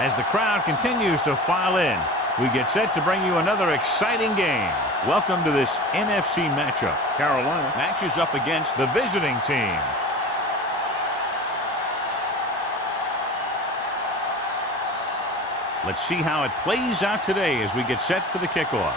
As the crowd continues to file in, we get set to bring you another exciting game. Welcome to this NFC matchup. Carolina matches up against the visiting team. Let's see how it plays out today as we get set for the kickoff.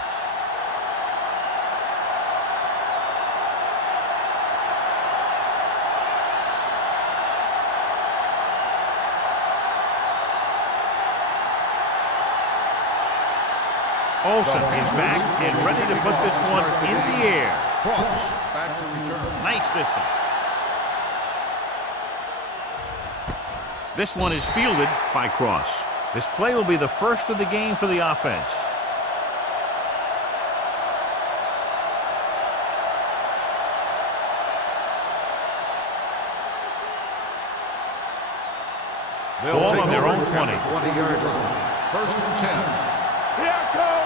Olsen is back and ready to put this one in the air. Back to return. Nice distance. This one is fielded by Cross. This play will be the first of the game for the offense. Ball on their own 20. 20-yard line. First and 10. Here I come.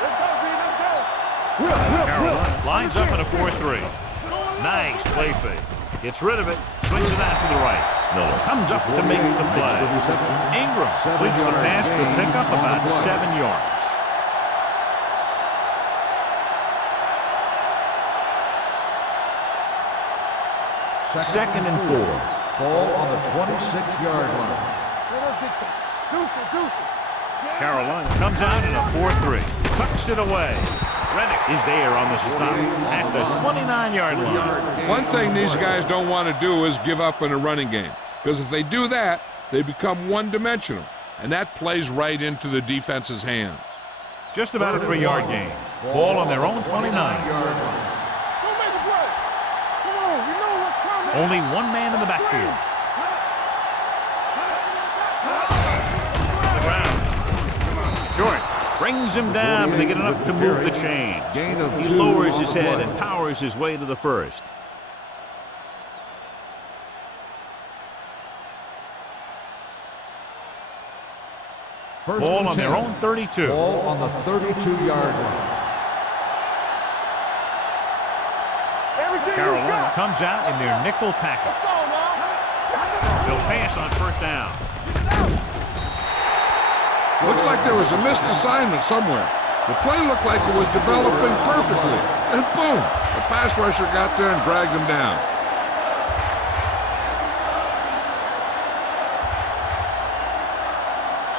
Let's go, let's go. Carolina lines up in a 4-3. Nice play fake. Gets rid of it. Swings it out to the right. Miller comes up to make the play. Ingram completes the pass to pick up about 7 yards. Second and 4. Ball on the 26-yard line. Carolina comes out in a 4-3. Tucks it away. Reddick is there on the stop at the 29-yard line. One thing these guys don't want to do is give up in a running game, because if they do that, they become one-dimensional, and that plays right into the defense's hands. Just about a 3-yard gain. Ball on their own 29. Only one man in the backfield. The ground. Short. Brings him down, but they get enough to move the chains. He lowers his head and powers his way to the first. Ball on their own 32. Ball on the 32-yard line. Carolina comes out in their nickel package. They'll pass on first down. Looks like there was a missed assignment somewhere. The play looked like it was developing perfectly, and boom, the pass rusher got there and dragged him down.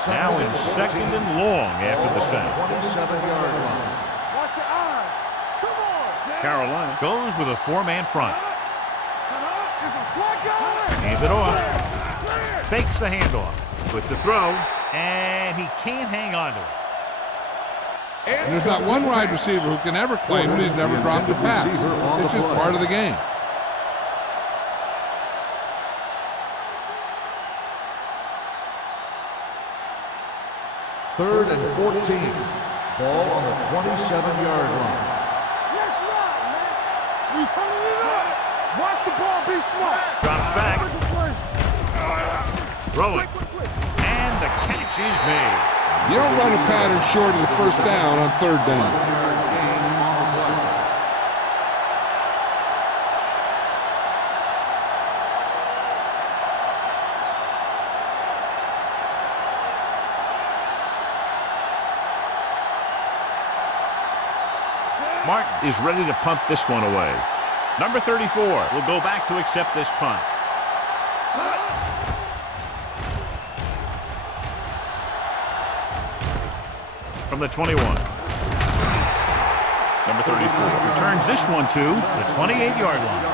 Now in second and long after the sack. 27-yard line. Watch your eyes. Come on, Carolina goes with a 4-man front. There's a flag going. Hand it off. Fakes the handoff. With the throw, and he can't hang on to it. And there's not one wide receiver who can ever claim that he's never dropped a pass. It's just part of the game. Third and 14. Ball on the 27-yard line. Let's rock, man. We turning it up. Watch the ball, be smart. Drops back. Throwing. And the catch is made. You don't run a pattern short of the first down on third down. Martin is ready to punt this one away. Number 34 will go back to accept this punt. From the 21. Number 34 returns this one to the 28-yard line.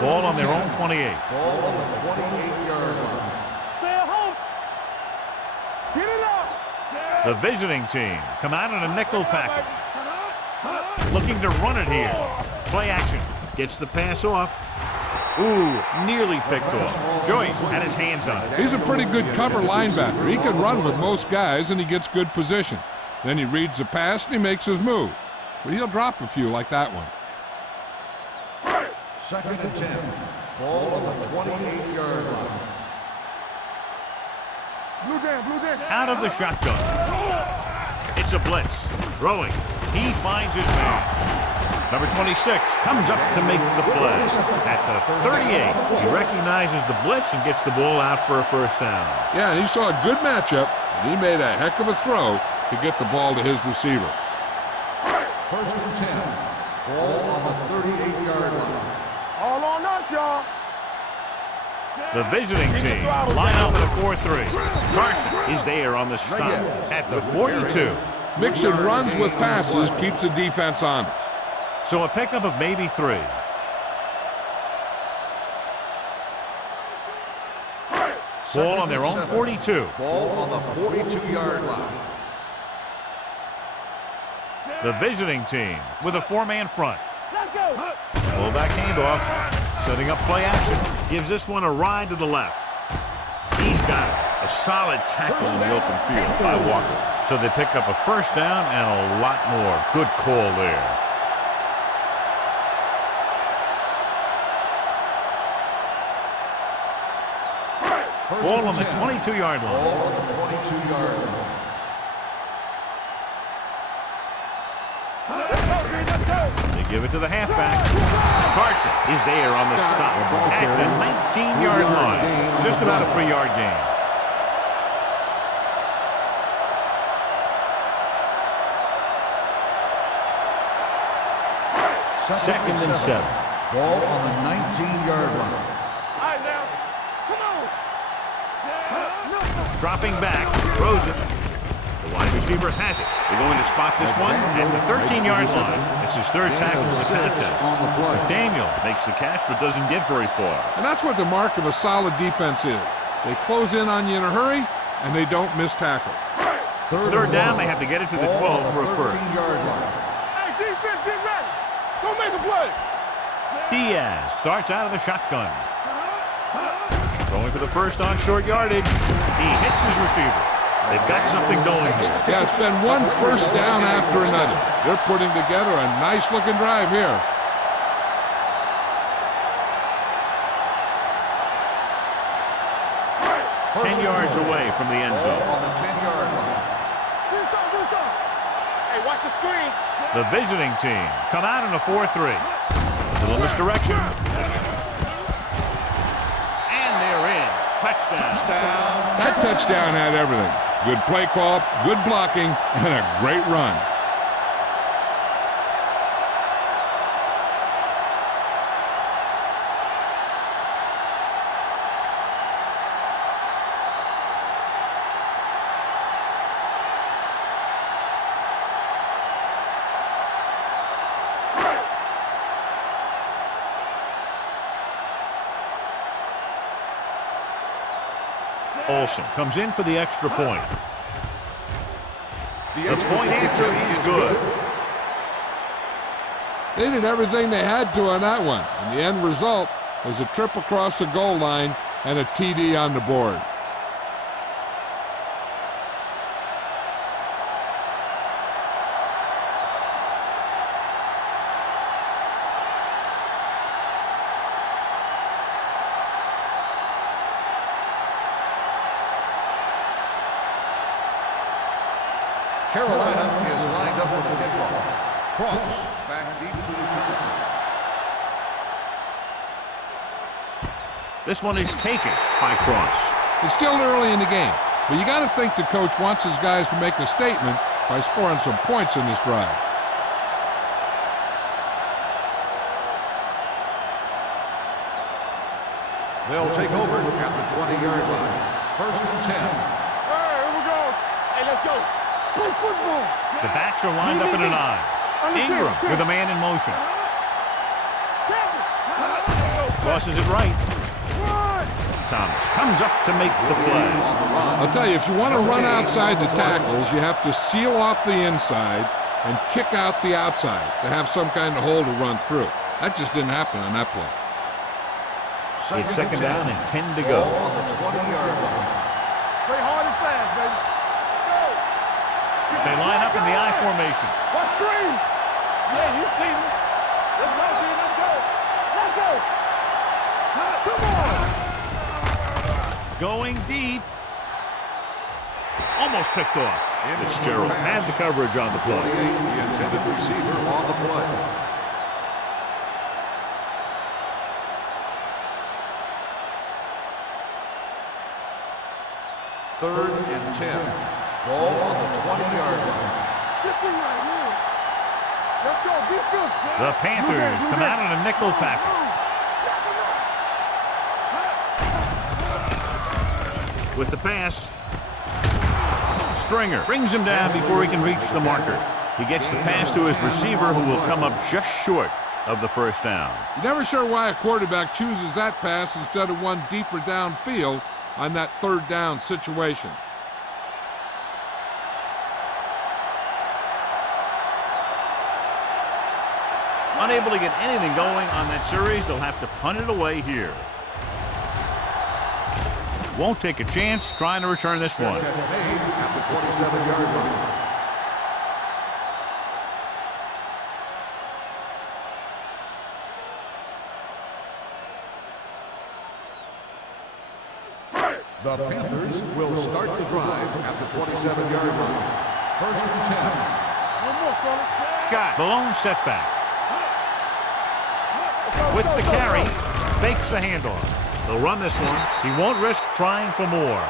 Ball on their own 28. Ball on the 28-yard line. Stay at home. Get it up. The visiting team come out in a nickel package. Looking to run it here. Play action. Gets the pass off. Ooh, nearly picked off. Joyce had his hands on it. He's a pretty good cover linebacker. He can run with most guys, and he gets good position. Then he reads the pass, and he makes his move. But he'll drop a few like that one. Second and 10. Ball on the 28-yard line. Blue down. Out of the shotgun. It's a blitz. Throwing. He finds his man. Number 26 comes up to make the play. At the 38, he recognizes the blitz and gets the ball out for a first down. Yeah, and he saw a good matchup, and he made a heck of a throw to get the ball to his receiver. First and 10. Ball on the 38-yard line. All on us, y'all. The visiting team line up in a 4-3. Carson is there on the stop at the 42. Mixing runs with passes keeps the defense honest. So a pickup of maybe 3. Ball on their own 42. Ball on the 42-yard line. The visiting team with a 4-man front. Let's go. Fullback handoff. Setting up play action. Gives this one a ride to the left. He's got it. A solid tackle in the open field by Walker. So they pick up a first down and a lot more. Good call there. Ball on the 22-yard line. Ball on the 22-yard line. They give it to the halfback. Carson is there on the stop at the 19-yard line. Just about a 3-yard gain. Second and 7. Ball on the 19-yard line. All right, now. Come on. Dropping back, throws it. The wide receiver has it. They're going to spot this one at the 13-yard line. It's his 3rd tackle of the contest. Daniel makes the catch but doesn't get very far. And that's what the mark of a solid defense is. They close in on you in a hurry, and they don't miss tackle. It's 3rd down. They have to get it to the 12 for a first. Hey, defense, get ready. Don't make a play. Diaz starts out of the shotgun. Going for the first on short yardage. He hits his receiver. They've got something going here. Yeah, it's been one first down after another. They're putting together a nice-looking drive here. First 10 yards away from the end zone. On the 10-yard line. Do something. Hey, watch the screen. The visiting team come out in a 4-3. A little misdirection. And they're in. Touchdown. That touchdown had everything. Good play call, good blocking, and a great run. Olsen comes in for the extra point. The point after is good. They did everything they had to on that one, and the end result was a trip across the goal line and a TD on the board. Carolina is lined up for the kickoff. Cross back deep to return. This one is taken by Cross. It's still early in the game, but you got to think the coach wants his guys to make a statement by scoring some points in this drive. They'll take over at the 20-yard line. First and 10. All right, here we go. Hey, let's go. Play football. The backs are lined up in an I. Ingram with a man in motion. Crosses it right. Thomas comes up to make the play. I'll tell you, if you want to run outside the tackles, you have to seal off the inside and kick out the outside to have some kind of hole to run through. That just didn't happen on that play. It's 2nd down and 10 to go. On the 20-yard line. Play hard and fast, baby. They line up in the I formation. What screen? Yeah, you see me. Let's go, dude. Let's go. Let's go. Come on. Going deep. Almost picked off. Fitzgerald had the coverage on the play. The intended receiver on the play. 3rd and 10. Ball on the 20-yard line. Let's go. Defense. The Panthers come out in a nickel package. With the pass, Stringer brings him down before he can reach the marker. He gets the pass to his receiver, who will come up just short of the first down. You're never sure why a quarterback chooses that pass instead of one deeper downfield on that 3rd down situation. Unable to get anything going on that series, they'll have to punt it away here. Won't take a chance trying to return this one. Catch made at the 27-yard line. The Panthers will start the drive at the 27-yard line. 1st and 10. One more, fellas. Scott, the lone setback. With the carry, fakes the handoff. They'll run this one. He won't risk trying for more.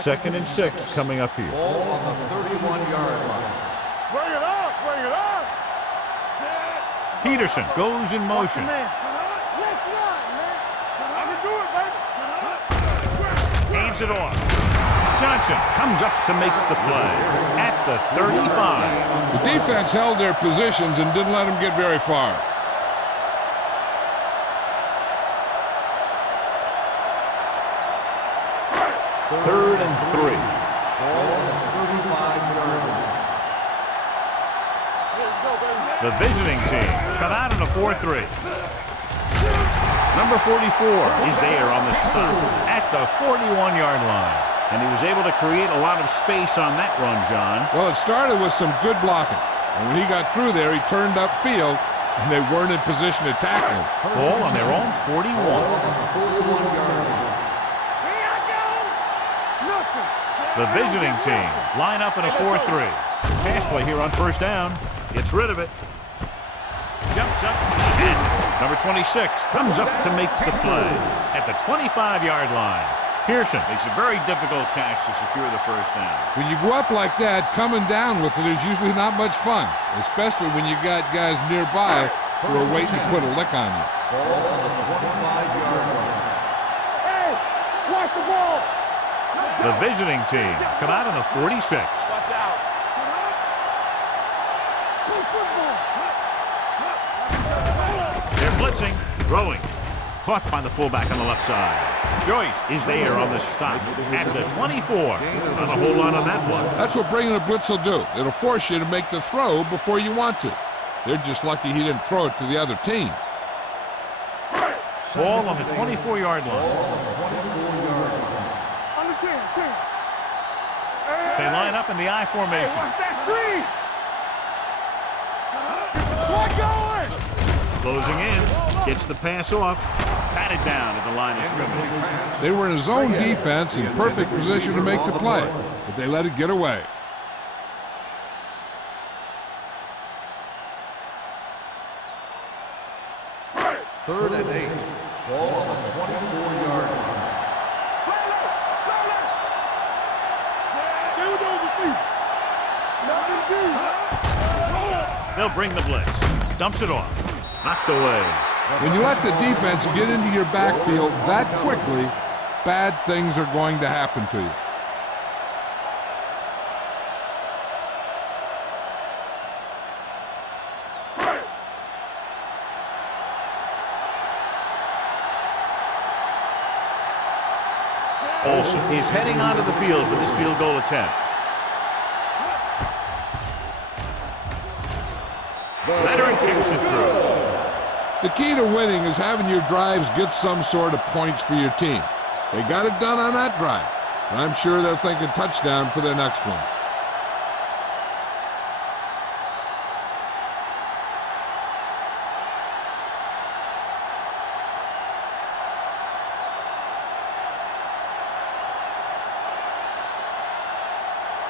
Second and 6 coming up here. Ball on the 31-yard line. Bring it up. Bring it up. Peterson goes in motion. Man. Let's run, man. I can do it, baby. Hands it off. Johnson comes up to make the play at the 35. The defense held their positions and didn't let them get very far. Third and 3. Ball on the 35-yard line. The visiting team come out in a 4-3. Number 44 is there on the stop at the 41-yard line. And he was able to create a lot of space on that run, John. Well, it started with some good blocking. And when he got through there, he turned upfield, and they weren't in position to tackle him. Ball on their own 41. Ball on the 41-yard line. The visiting team line up in a 4-3. Pass play here on first down. Gets rid of it. Jumps up. And number 26 comes up to make the play at the 25-yard line. Pearson makes a very difficult catch to secure the first down. When you go up like that, coming down with it is usually not much fun, especially when you got guys nearby who are waiting to put a lick on you. Ball on the 25-yard line. Hey, watch the ball. The visiting team come out in the 46. Watch out. Play football. They're blitzing, throwing. Caught by the fullback on the left side. Joyce is there on the stop at the 24. Not a whole lot on that one. That's what bringing a blitz will do. It'll force you to make the throw before you want to. They're just lucky he didn't throw it to the other team. Ball on the 24-yard line. On the 10. They line up in the I formation. Watch that screen. What going? Closing in. Gets the pass off. Patted down at the line of scrimmage. They were in a zone defense in perfect position to make the play, but they let it get away. Third and 8. Ball on the 24-yard line. They'll bring the blitz. Dumps it off. Knocked away. When you let the defense get into your backfield that quickly, bad things are going to happen to you. Olsen is heading onto the field for this field goal attempt. Veteran kicks it through. The key to winning is having your drives get some sort of points for your team. They got it done on that drive, and I'm sure they're thinking touchdown for their next one.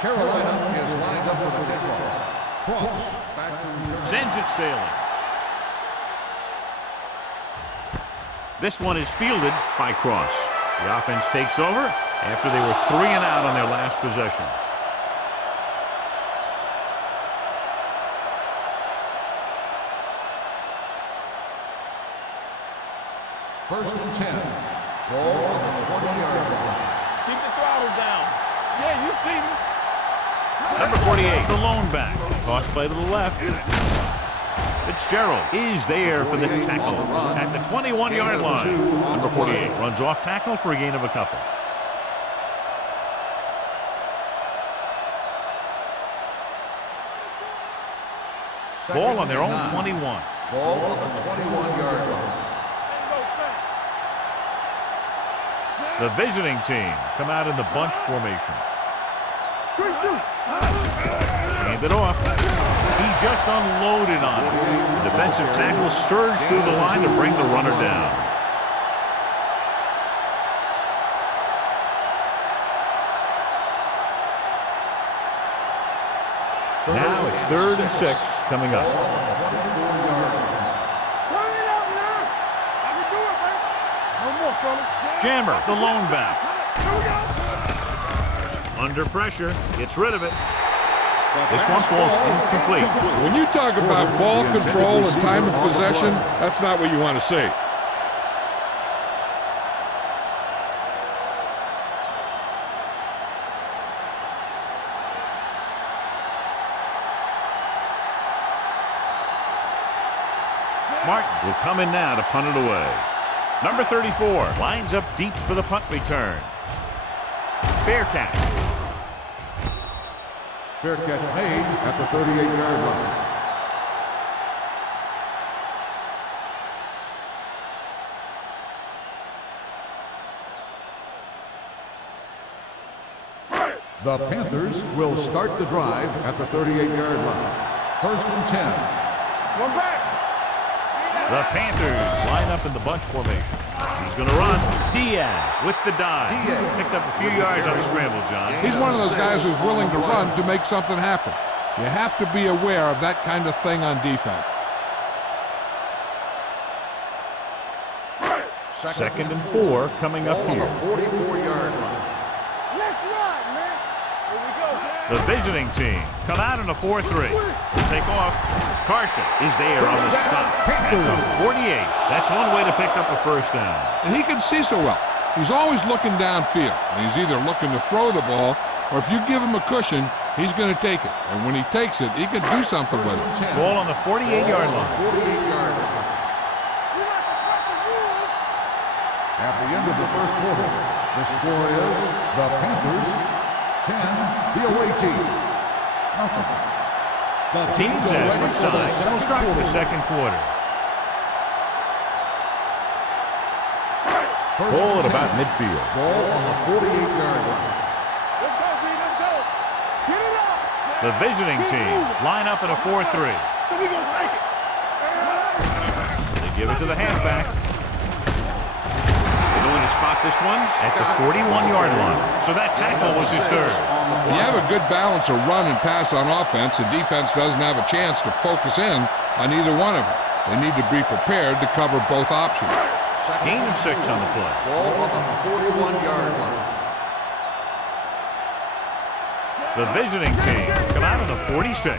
Carolina is lined up for the kickoff. Cross back to return. Sends it sailing. This one is fielded by Cross. The offense takes over after they were 3 and out on their last possession. First and 10. Ball on the 20-yard line. Keep the throttle down. Yeah, you see me. Number 48, the lone back. Toss play to the left. Fitzgerald is there for the tackle at the 21-yard line. Number 48 runs off tackle for a gain of a couple. Ball on their own 21. Ball on the 21-yard line. The visiting team come out in the bunch formation. Hand it off. He just unloaded on it. The defensive tackle surged through the line to bring the runner down. Now it's 3rd and 6 coming up. Jammer, the lone back. Under pressure, gets rid of it. This one falls incomplete. When you talk about ball control and time of possession, that's not what you want to see. Martin will come in now to punt it away. Number 34 lines up deep for the punt return. Fair catch. Fair catch made at the 38-yard line. The Panthers will start the drive at the 38-yard line. 1st and 10. One back. The Panthers line up in the bunch formation. He's going to run. Diaz with the dive. Picked up a few yards on the scramble, John. He's one of those guys who's willing to run to make something happen. You have to be aware of that kind of thing on defense. 2nd and 4 coming up here. 44-yard line. Let's run, man. Here we go. The visiting team come out in a 4-3. Will take off. Carson is there on the stop at the 48. That's one way to pick up a first down. And he can see so well. He's always looking downfield. He's either looking to throw the ball, or if you give him a cushion, he's going to take it. And when he takes it, he can do something with it. Ball on the 48-yard line. 48-yard line. At the end of the first quarter, the score is the Panthers 10, the away team nothing. The teams as switch sides. We'll start the second quarter. Ball at about midfield. Ball on the 48-yard line. Let's go, B. Let's go. Get it up. The visiting team line up in a 4-3. So we going to take it. They give it to the halfback. They're going to spot this one at the 41-yard line. So that tackle was his 3rd. When you have a good balance of run and pass on offense, the defense doesn't have a chance to focus in on either one of them. They need to be prepared to cover both options. Gain of 6 on the play. Ball on the 41-yard line. The visiting team come out of the 46.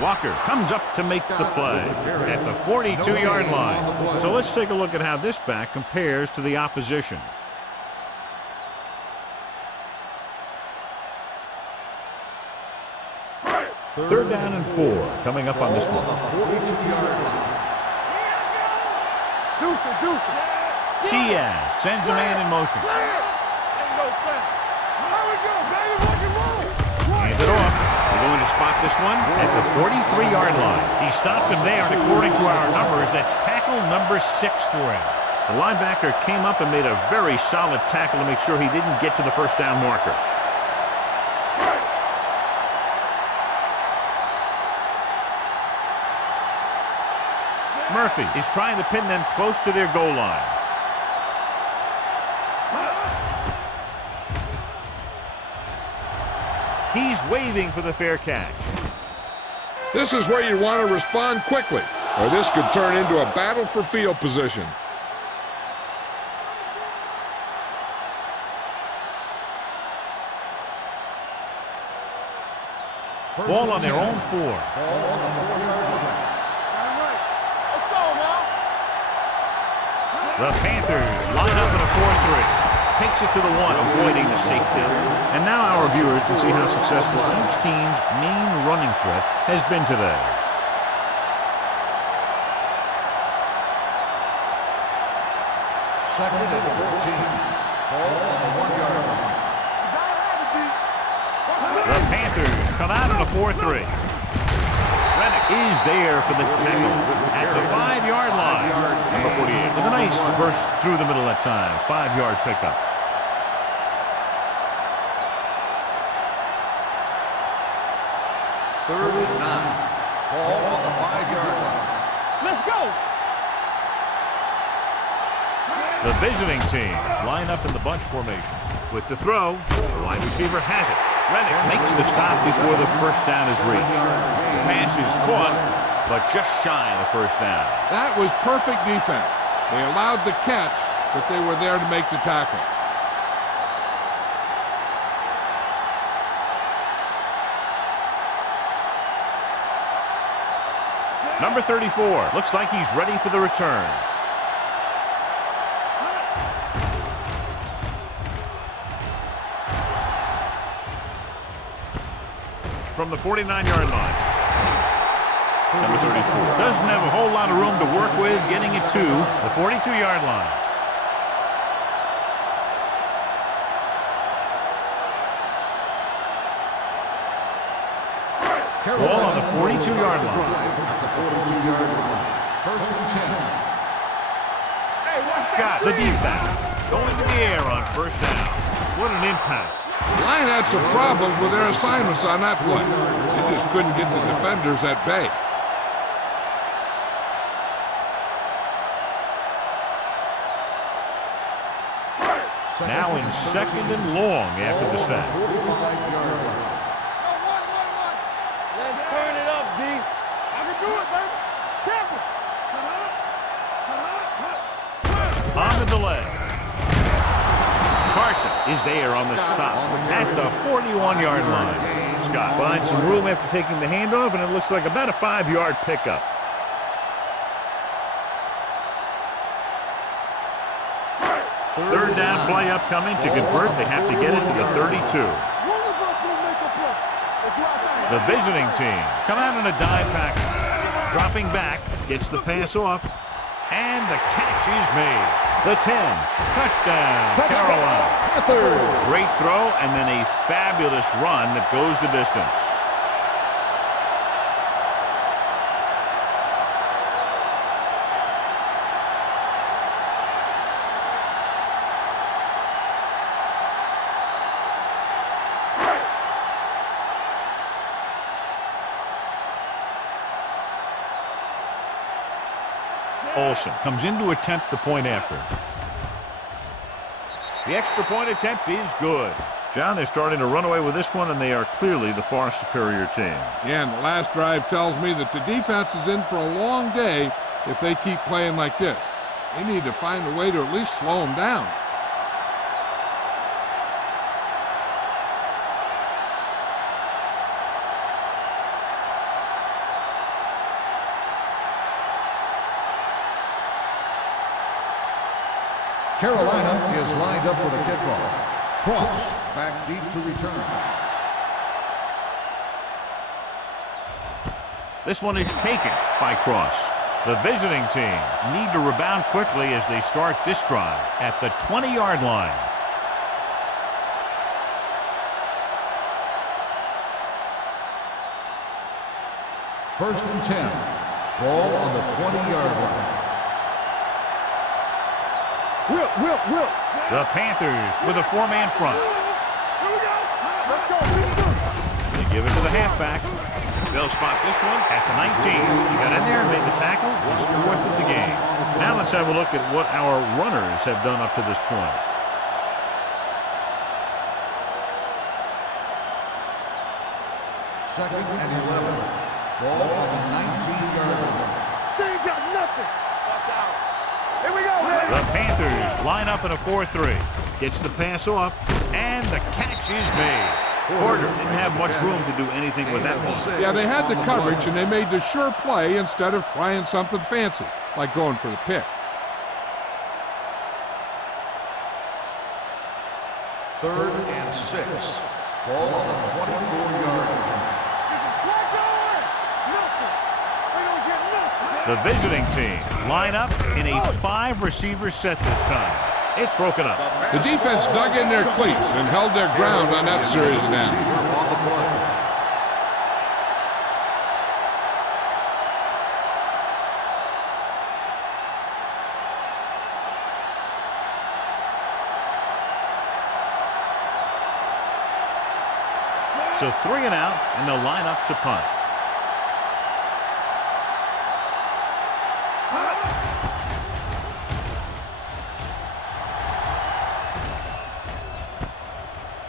Walker comes up to make the play at the 42-yard line. So let's take a look at how this back compares to the opposition. Third down and 4 coming up on this one. 42-yard line. Deuce. Diaz sends a man in motion. Ain't no plan. How we go, baby? Rock and roll. Hand it off. They're going to spot this one at the 43-yard line. He stopped him there, and according to our numbers, that's tackle number 6 for him. The linebacker came up and made a very solid tackle to make sure he didn't get to the first down marker. Murphy is trying to pin them close to their goal line. He's waving for the fair catch. This is where you want to respond quickly, or this could turn into a battle for field position. Ball on their own 4. Let's go now. The Panthers line up in a 4-3. Takes it to the 1, avoiding the safety. And now our viewers can see how successful each team's main running threat has been today. Second and 14. Ball on the 1-yard line. The Panthers come out in a 4-3. Reddick is there for the tackle at the 5-yard line. Number 48 with a nice burst through the middle that time. 5-yard pickup. Third and 9. Ball on the 5-yard line. Let's go. The visiting team line up in the bunch formation. With the throw, the wide receiver has it. Reddick makes the stop before the first down is reached. The pass is caught, but just shy of the first down. That was perfect defense. They allowed the catch, but they were there to make the tackle. Number 34 looks like he's ready for the return. From the 49-yard line. Number 34 doesn't have a whole lot of room to work with, getting it to the 42-yard line. Ball on the 42-yard line. First and 10. Scott, the deep back, going to the air on first down. What an impact. The line had some problems with their assignments on that play. They just couldn't get the defenders at bay. Now in second and long after the sack. Let's turn it up, D. I can do it, baby. Careful. On the delay. Carson is there on the stop at the 41-yard line. Scott finds some room after taking the handoff, and it looks like about a 5-yard pickup. Third down play upcoming. To convert, they have to get it to the 32. The visiting team come out in a dive package. Dropping back, gets the pass off, and the catch is made. The 10, touchdown, Carolina. Great throw, and then a fabulous run that goes the distance. Olsen comes in to attempt the point after. The extra point attempt is good. John, they're starting to run away with this one, and they are clearly the far superior team. Yeah, and the last drive tells me that the defense is in for a long day if they keep playing like this. They need to find a way to at least slow them down. Carolina is lined up for the kickoff. Cross back deep to return. This one is taken by Cross. The visiting team need to rebound quickly as they start this drive at the 20-yard line. First and 10. Ball on the 20-yard line. Whip. The Panthers with a 4-man front. Let's go. They give it to the halfback. They'll spot this one at the 19. He got in there and made the tackle. He's fourth of the game. Now let's have a look at what our runners have done up to this point. Second and 11. Ball on the 19-yard line. They ain't got nothing. Watch out. Here we go. The Panthers line up in a 4-3. Gets the pass off, and the catch is made. Porter didn't have much room to do anything with that one. Yeah, they had the coverage, and they made the sure play instead of trying something fancy, like going for the pick. Third and 6. Ball on the 24-yard line. The visiting team line up in a 5-receiver set this time. It's broken up. The defense dug in their cleats and held their ground on that series of downs. On the play. So 3 and out, and they'll line up to punt.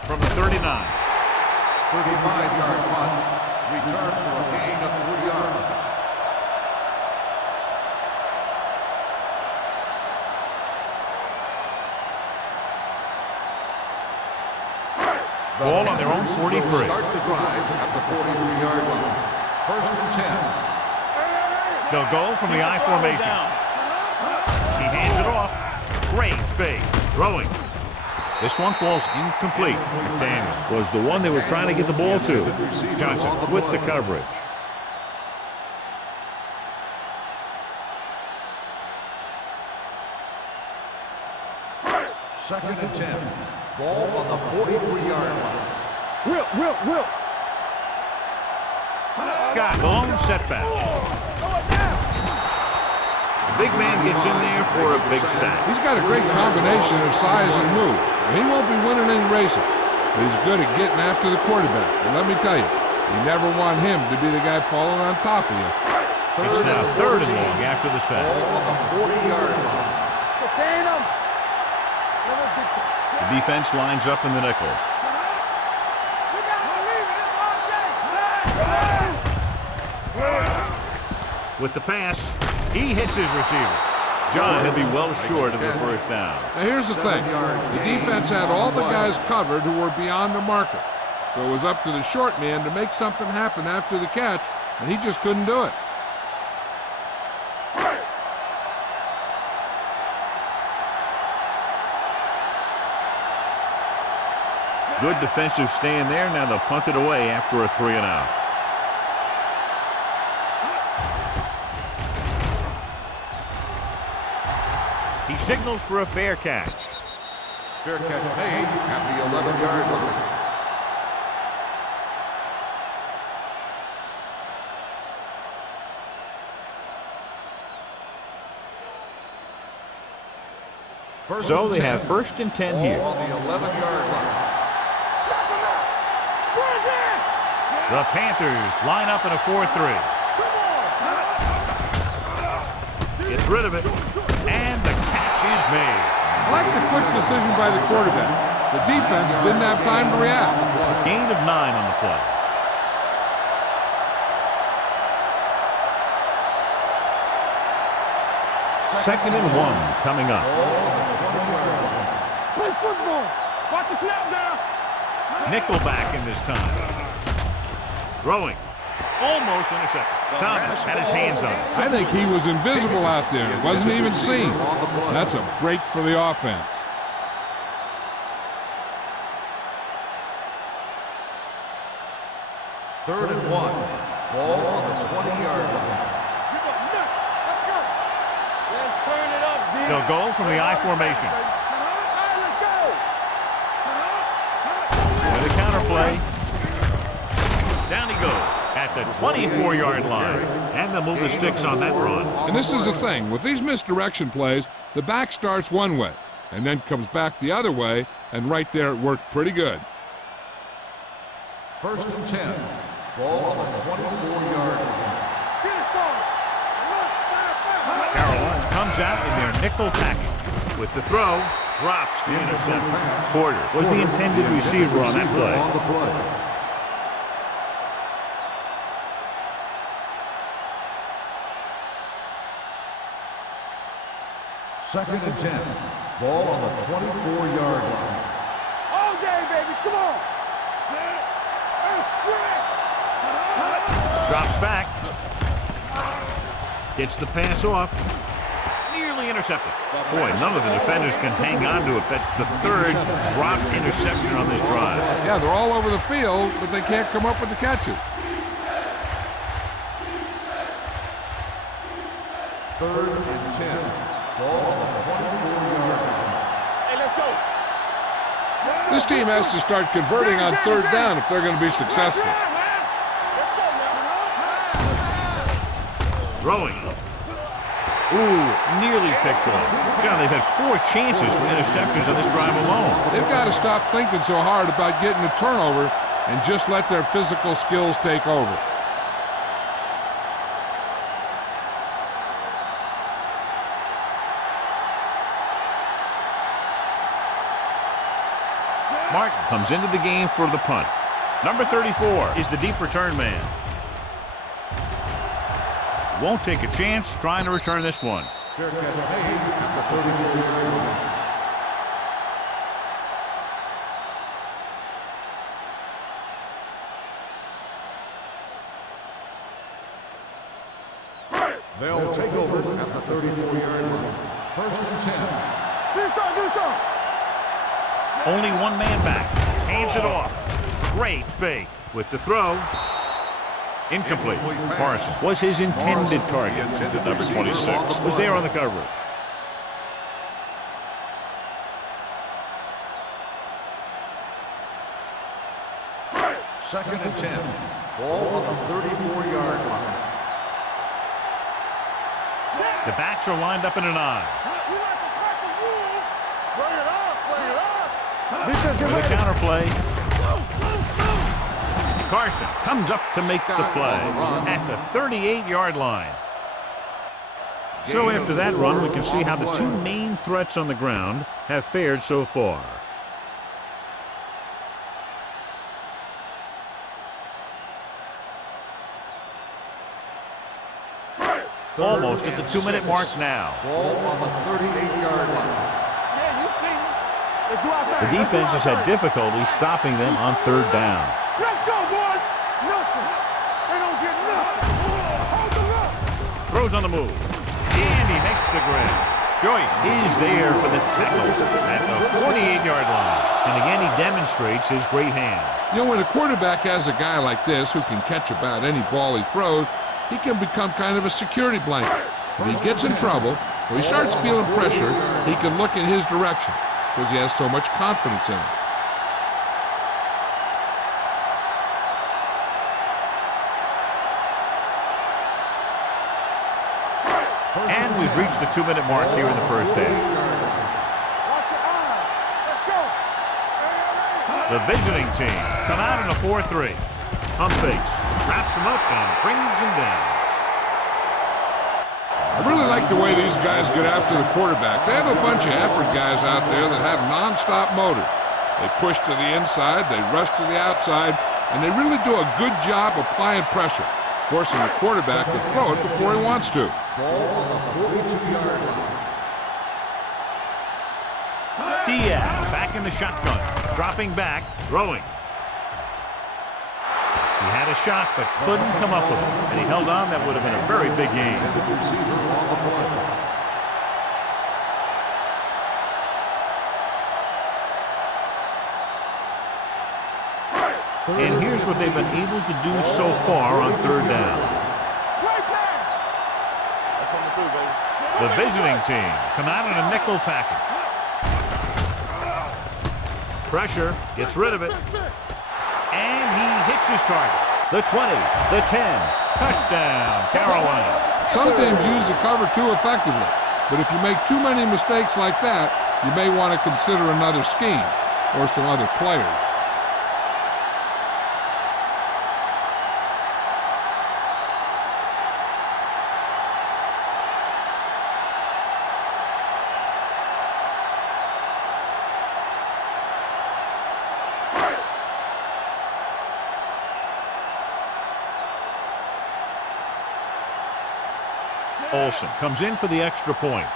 From the 39. 35-yard punt. Return for a gain of 3 yards. Ball on their own 43. Start the drive at the 43-yard line. First and 10. They'll go from the I formation. He hands it off. Great fake. Throwing. This one falls incomplete. McDaniels was the one they were trying to get the ball to. Johnson with the coverage. Second and 10. Ball on the 43-yard line. Will. Scott, the lone setback. The big man gets in there for a big sack. He's got a great combination of size and move. He won't be winning any races, but he's good at getting after the quarterback. And let me tell you, you never want him to be the guy falling on top of you. It's now 3rd and long after the sack. Ball on the 40-yard line. Contain him. The defense lines up in the nickel. With the pass, he hits his receiver. John will be well short of the first down. Now here's the thing. The defense had all the guys covered who were beyond the marker. So it was up to the short man to make something happen after the catch, and he just couldn't do it. Good defensive stand there. Now they'll punt it away after a 3 and out. He signals for a fair catch. Fair catch made at the 11-yard line. So they have 1st and 10 here. On the 11-yard line. The Panthers line up in a 4-3. Gets rid of it, and the catch is made. I like the quick decision by the quarterback. The defense didn't have time to react. Gain of 9 on the play. Second and 1 coming up. Play football. Watch the snap now. Nickelback in this time. Throwing. Almost intercepted. Thomas had his hands on it. I think he was invisible out there. Wasn't even seen. That's a break for the offense. Third and 1. Ball on the 20-yard line. Let's go. Let's turn it up, D. They'll go from the I formation. With a counterplay. Down he goes at the 24-yard line. And they'll move the sticks on that run. And this is the thing. With these misdirection plays, the back starts one way and then comes back the other way, and right there it worked pretty good. First and 10. Ball on the 24-yard line. Carolina comes out in their nickel package. With the throw, drops the interception. Porter was the intended receiver on that play. Second and 10. Ball on the 24-yard line. All day, baby. Come on. Set. And stretch. Drops back. Gets the pass off. Nearly intercepted. Boy, none of the defenders can hang on to it. That's the third drop interception on this drive. Yeah, they're all over the field, but they can't come up with the catches. Third and 10. Ball on the 24-yard line. Hey, let's go. This team has to start converting on third down if they're going to be successful. Let's go now. Throwing. Ooh, nearly picked off. John, they've had 4 chances for interceptions on this drive alone. They've got to stop thinking so hard about getting a turnover and just let their physical skills take over. Martin comes into the game for the punt. Number 34 is the deep return man. Won't take a chance trying to return this one. Fair catch made at the 34-yard line. They'll take over at the 34-yard line. First and 10. Do something. Only one man back. Hands it off. Great fake with the throw. Incomplete. Morrison was his intended target. Number 26 was there on the coverage. Second and 10. Ball on the 34-yard line. The backs are lined up in an eye. For the counterplay. Carson comes up to make the play at the 38-yard line. So after that run, we can see how the 2 main threats on the ground have fared so far. Almost at the 2-minute mark now. Ball on the 38-yard line. The defense has had difficulty stopping them on third down. Let's go, boys. Nothing. They don't get nothing. Hold them up. Throws on the move. And he makes the grab. Joyce is there for the tackle at the 48-yard line. And again, he demonstrates his great hands. You know, when a quarterback has a guy like this who can catch about any ball he throws, he can become kind of a security blanket. If he gets in trouble, or he starts feeling pressure, he can look in his direction because he has so much confidence in him. And we've reached the 2-minute mark here in the first half. Watch your eyes. Let's go. The visiting team come out in a 4-3. Pump fakes, wraps him up and brings him down. I really like the way these guys get after the quarterback. They have a bunch of effort guys out there that have non-stop motors. They push to the inside, they rush to the outside, and they really do a good job applying pressure, forcing the quarterback to throw it before he wants to. Ball on the 42-yard line. Diaz back in the shotgun, dropping back, throwing. He had a shot but couldn't come up with it, and he held on. That would have been a very big game. Receiver on the play. And here's what they've been able to do so far on third down. The visiting team come out in a nickel package. Pressure, gets rid of it. And he hits his target. The 20, the 10, touchdown, Carolina. Some teams use the cover too effectively, but if you make too many mistakes like that, you may want to consider another scheme or some other players. Olsen comes in for the extra point.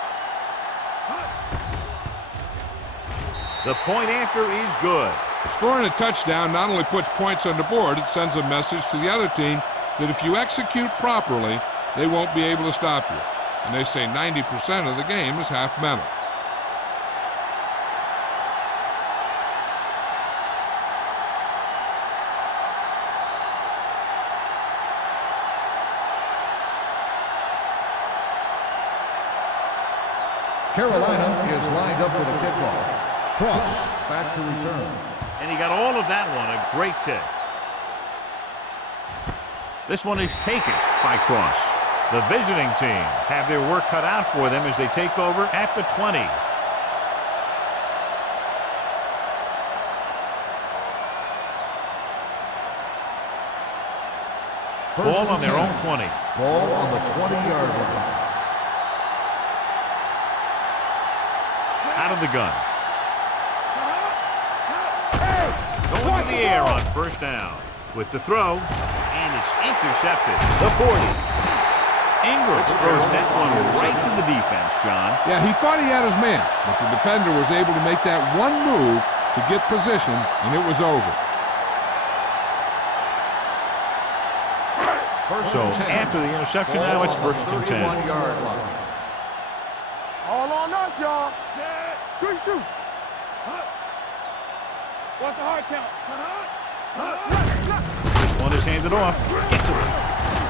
The point after is good. Scoring a touchdown not only puts points on the board, it sends a message to the other team that if you execute properly, they won't be able to stop you. And they say 90% of the game is half mental. Carolina is lined up for the kickoff. Cross back to return. And he got all of that one. A great kick. This one is taken by Cross. The visiting team have their work cut out for them as they take over at the 20. Ball on their own 20. Ball on the 20-yard line. Out of the gun. Going to the air on first down. With the throw, and it's intercepted. The 40. Ingram throws that one right to the defense, John. Yeah, he thought he had his man, but the defender was able to make that one move to get position, and it was over. So after the interception, now it's first and 10. All on us, y'all. Good shoot. What's the hard count? This one is handed off. Gets it.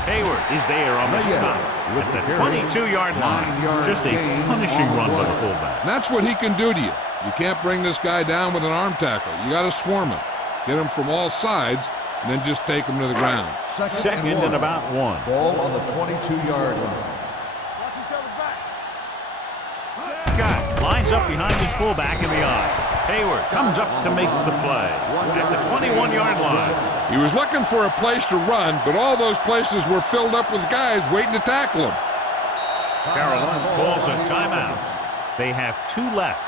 Hayward is there on the stop at the 22-yard line. Just a punishing run by the fullback. And that's what he can do to you. You can't bring this guy down with an arm tackle. You got to swarm him. Get him from all sides, and then just take him to the ground. Second and about 1. Ball on the 22-yard line. Scott lines up behind his fullback in the eye. Hayward comes up to make the play at the 21-yard line. He was looking for a place to run, but all those places were filled up with guys waiting to tackle him. Carolina calls a timeout. They have 2 left.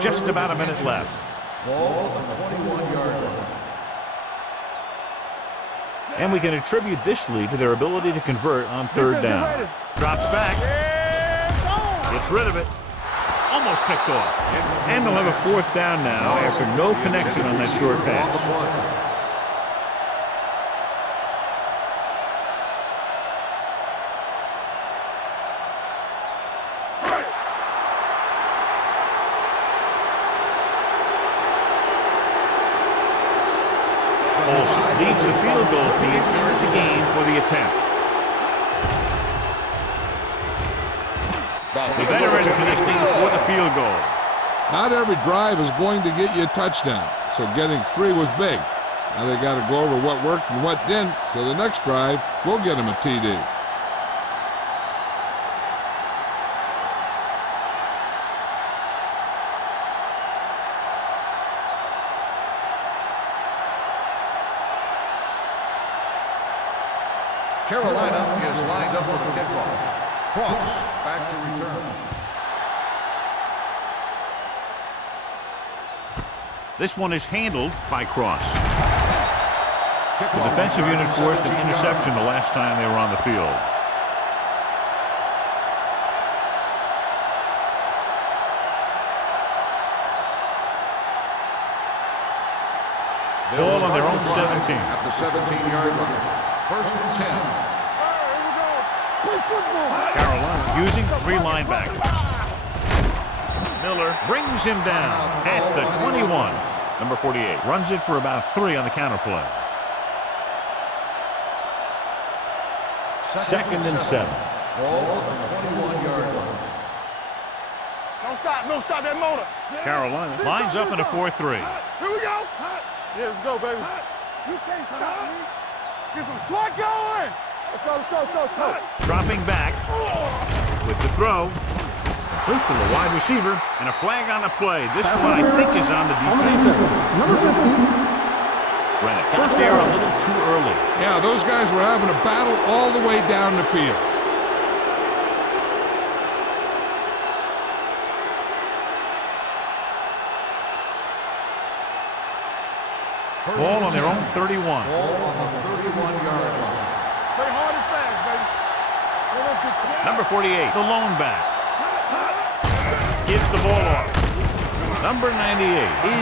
Just about a minute left. Ball on the 21-yard line. And we can attribute this lead to their ability to convert on third down. Drops back. Gets rid of it. Almost picked off. And they'll have a fourth down now after no connection on that short pass. Leads the field goal team into the game for the attempt. The veteran connecting for the field goal. Not every drive is going to get you a touchdown, so getting 3 was big. Now they got to go over what worked and what didn't, so the next drive will get them a TD. Carolina is lined up for the kickoff. Cross back to return. This one is handled by Cross. The defensive unit forced an interception the last time they were on the field. Ball on their own 17. At the 17-yard line. First and 10. Carolina using 3 linebackers. Miller brings him down at the 21. Number 48 runs it for about 3 on the counter play. Second and 7. Ball on the 21-yard line. Don't stop that motor. Carolina lines up in a 4-3. Here we go. Yeah, let's go, baby. You can't stop me. Get some slot going. Let's go. Dropping back with the throw. Complete to the wide receiver and a flag on the play. This one I think is on the defense. Number 15. Rennick got there a little too early. Yeah, those guys were having a battle all the way down the field. Ball on their own 31. Ball on the 31-yard line. Play hard and fast, baby. Well, let's get set. Number 48, the lone back. Gives the ball off. Number 98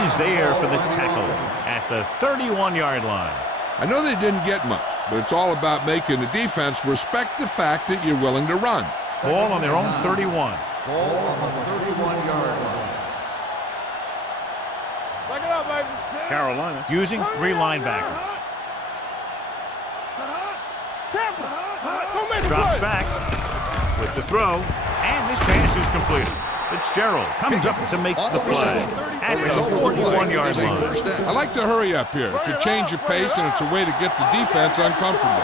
is there for the tackle at the 31-yard line. I know they didn't get much, but it's all about making the defense respect the fact that you're willing to run. Ball on their own 31. Ball on the 31-yard line. Back it up, baby. Carolina using 3 linebackers. Don't make a Drops play. back with the throw, and this pass is completed. Fitzgerald comes up to make the play at the 41-yard line. I like to hurry up here. It's a change of pace, and it's a way to get the defense uncomfortable.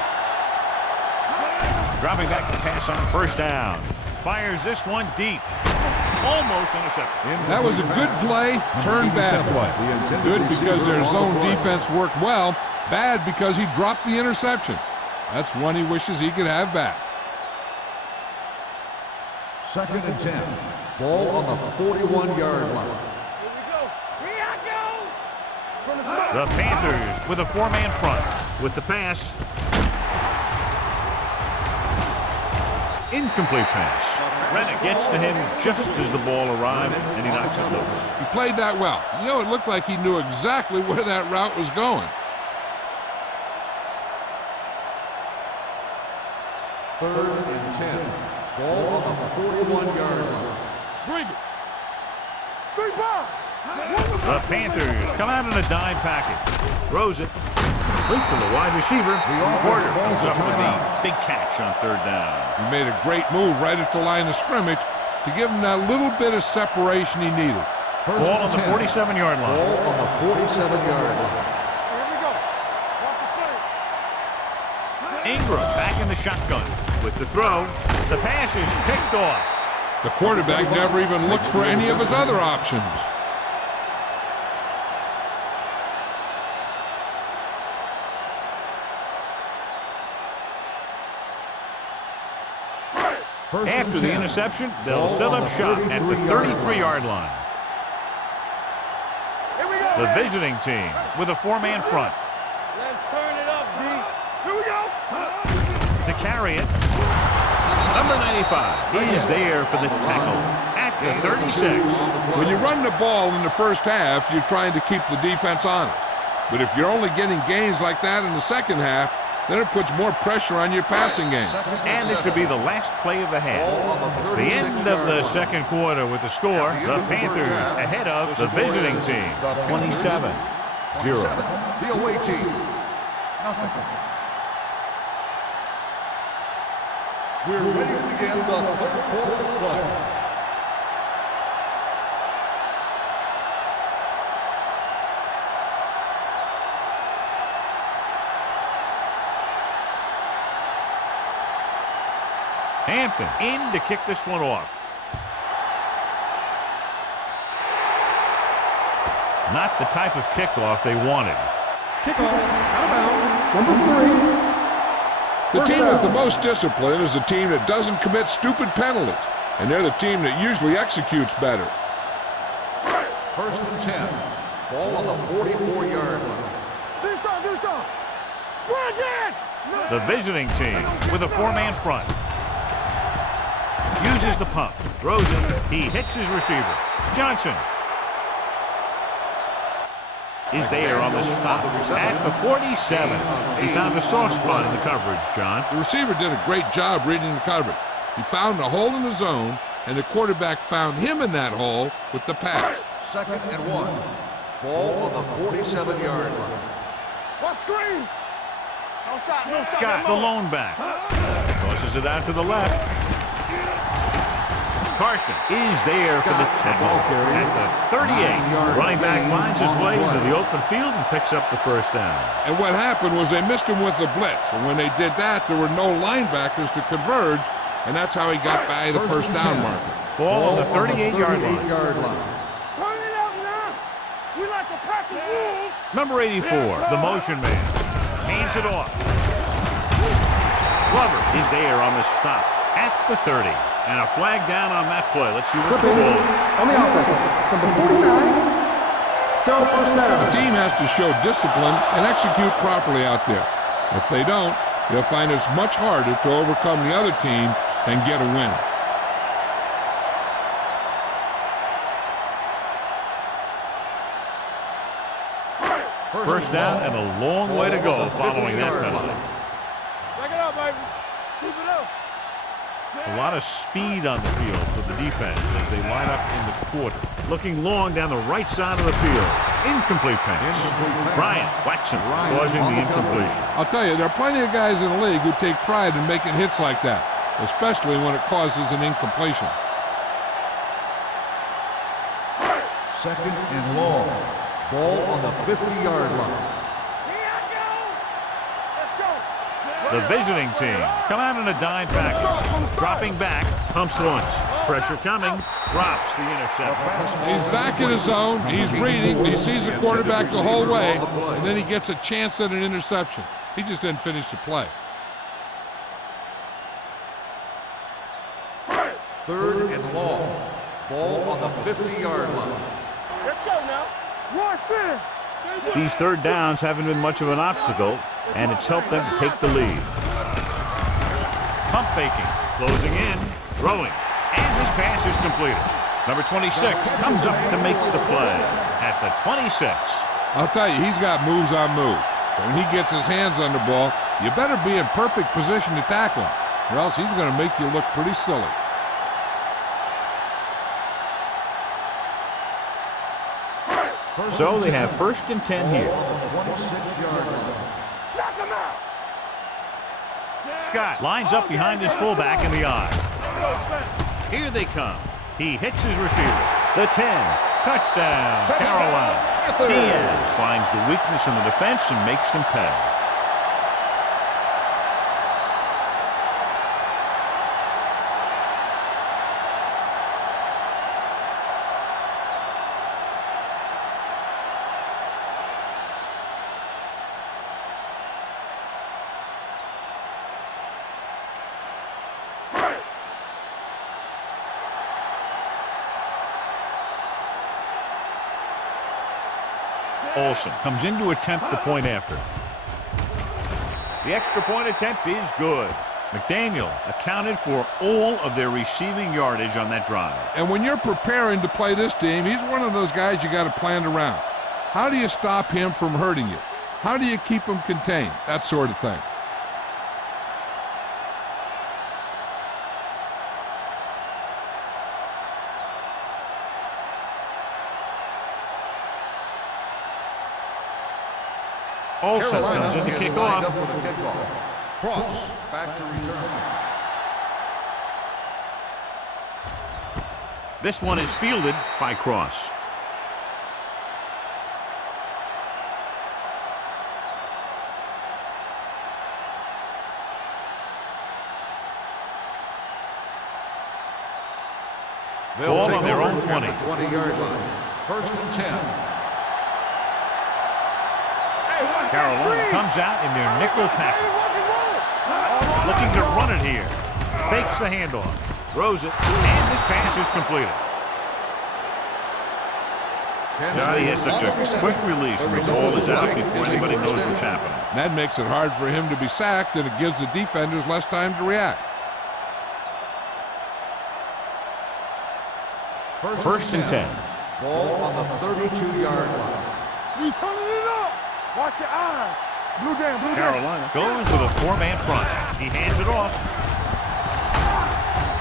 Dropping back to pass on first down. Fires this one deep. Almost intercepted. That was a good play, turned bad play. Good because their zone defense worked well. Bad because he dropped the interception. That's one he wishes he could have back. 2nd and 10. Ball on the 41-yard line. Here we go. Here I go. From the start. The Panthers with a 4-man front. With the pass. Incomplete pass. Rennick gets to him just as the ball arrives, and he knocks it loose. He played that well. You know, it looked like he knew exactly where that route was going. 3rd and 10. Ball on the 41-yard line. Bring it. 3 ball. The Panthers come out in a dime package. Throws it. Complete to the wide receiver. Porter comes up with the big catch on 3rd down. He made a great move right at the line of scrimmage to give him that little bit of separation he needed. Ball on the 47-yard line. Ball on the 47-yard line. Here we go. Watch the play. Ingram back in the shotgun. With the throw, the pass is picked off. The quarterback never even looked for any of his other options. After the interception, they'll set up shop at the 33-yard line. Here we go. The visiting team with a 4-man front. Let's turn it up, D. Here we go. To carry it, number 95 is there for the tackle at the 36. When you run the ball in the first half, you're trying to keep the defense honest. But if you're only getting gains like that in the second half, then it puts more pressure on your passing game. And this should be the last play of the half. It's the end of the second quarter with the score. The Panthers ahead of the visiting team, 27-0. The away team, nothing. We're ready to begin the 3rd quarter of play. Hampton in to kick this one off. Not the type of kickoff they wanted. Kickoff, out of bounds, number 3. The team with the most discipline is the team that doesn't commit stupid penalties, and they're the team that usually executes better. 1st and 10. Ball on the 44-yard line. Do some. Run again. The visiting team with a 4-man front. Uses the pump, throws it, he hits his receiver. Johnson is there on the stop at the 47. He found a soft spot in the coverage, John. The receiver did a great job reading the coverage. He found a hole in the zone, and the quarterback found him in that hole with the pass. 2nd and 1. Ball on the 47-yard line. Watch screen. Don't stop. Don't stop. Scott, the lone back, tosses it out to the left. Carson is there for the tackle at the 38. Running back finds his way into the open field and picks up the first down. And what happened was they missed him with the blitz. And when they did that, there were no linebackers to converge, and that's how he got by the first down marker. Ball on the 38-yard line. Turn it up now. We like to practice rules. Number 84, the motion man, hands it off. Glover is there on the stop at the 30. And a flag down on that play. Let's see what the ball is. On the offense, number 49, still first The down. team has to show discipline and execute properly out there. If they don't, they'll find it's much harder to overcome the other team and get a win. First down and a long way to go following that penalty. Back it up, baby. Keep it up. A lot of speed on the field for the defense as they line up in the quarter. Looking long down the right side of the field. Incomplete pass. Bryant whacks him, causing the incompletion. I'll tell you, there are plenty of guys in the league who take pride in making hits like that, especially when it causes an incompletion. Second and long. Ball on the 50-yard line. The visiting team come out in a dime package. Dropping back, pumps once. Pressure coming, drops the interception. He's back in his zone, he's reading, he sees the quarterback the whole way, and then he gets a chance at an interception. He just didn't finish the play. Third and long. Ball on the 50-yard line. Let's go now. One center. These third downs haven't been much of an obstacle, and it's helped them to take the lead. Pump faking, closing in, throwing, and his pass is completed. Number 26 comes up to make the play at the 26. I'll tell you, he's got moves on moves. So when he gets his hands on the ball, you better be in perfect position to tackle him, or else he's going to make you look pretty silly. So they have first and 10 here. Scott lines up behind his fullback in the eye. Here they come. He hits his receiver. The 10. Touchdown, Carolina. Diaz finds the weakness in the defense and makes them pay. Olsen comes in to attempt the point after. The extra point attempt is good. McDaniel accounted for all of their receiving yardage on that drive. And when you're preparing to play this team, he's one of those guys you got to plan around. How do you stop him from hurting you? How do you keep him contained? That sort of thing. Olsen comes in to kick off. Cross back to return. This one is fielded by Cross. Ball on their own 20. 20-yard line. First and 10. Carolina comes out in their nickel package. Looking to run it here. Fakes the handoff. Throws it. And this pass is completed. Johnny has such a quick release when the ball is out before anybody knows what's happening. That makes it hard for him to be sacked, and it gives the defenders less time to react. First and 10. Ball on the 32-yard line. You turning it up. Watch your eyes. Blue down, blue down. Carolina goes with a four-man front. He hands it off.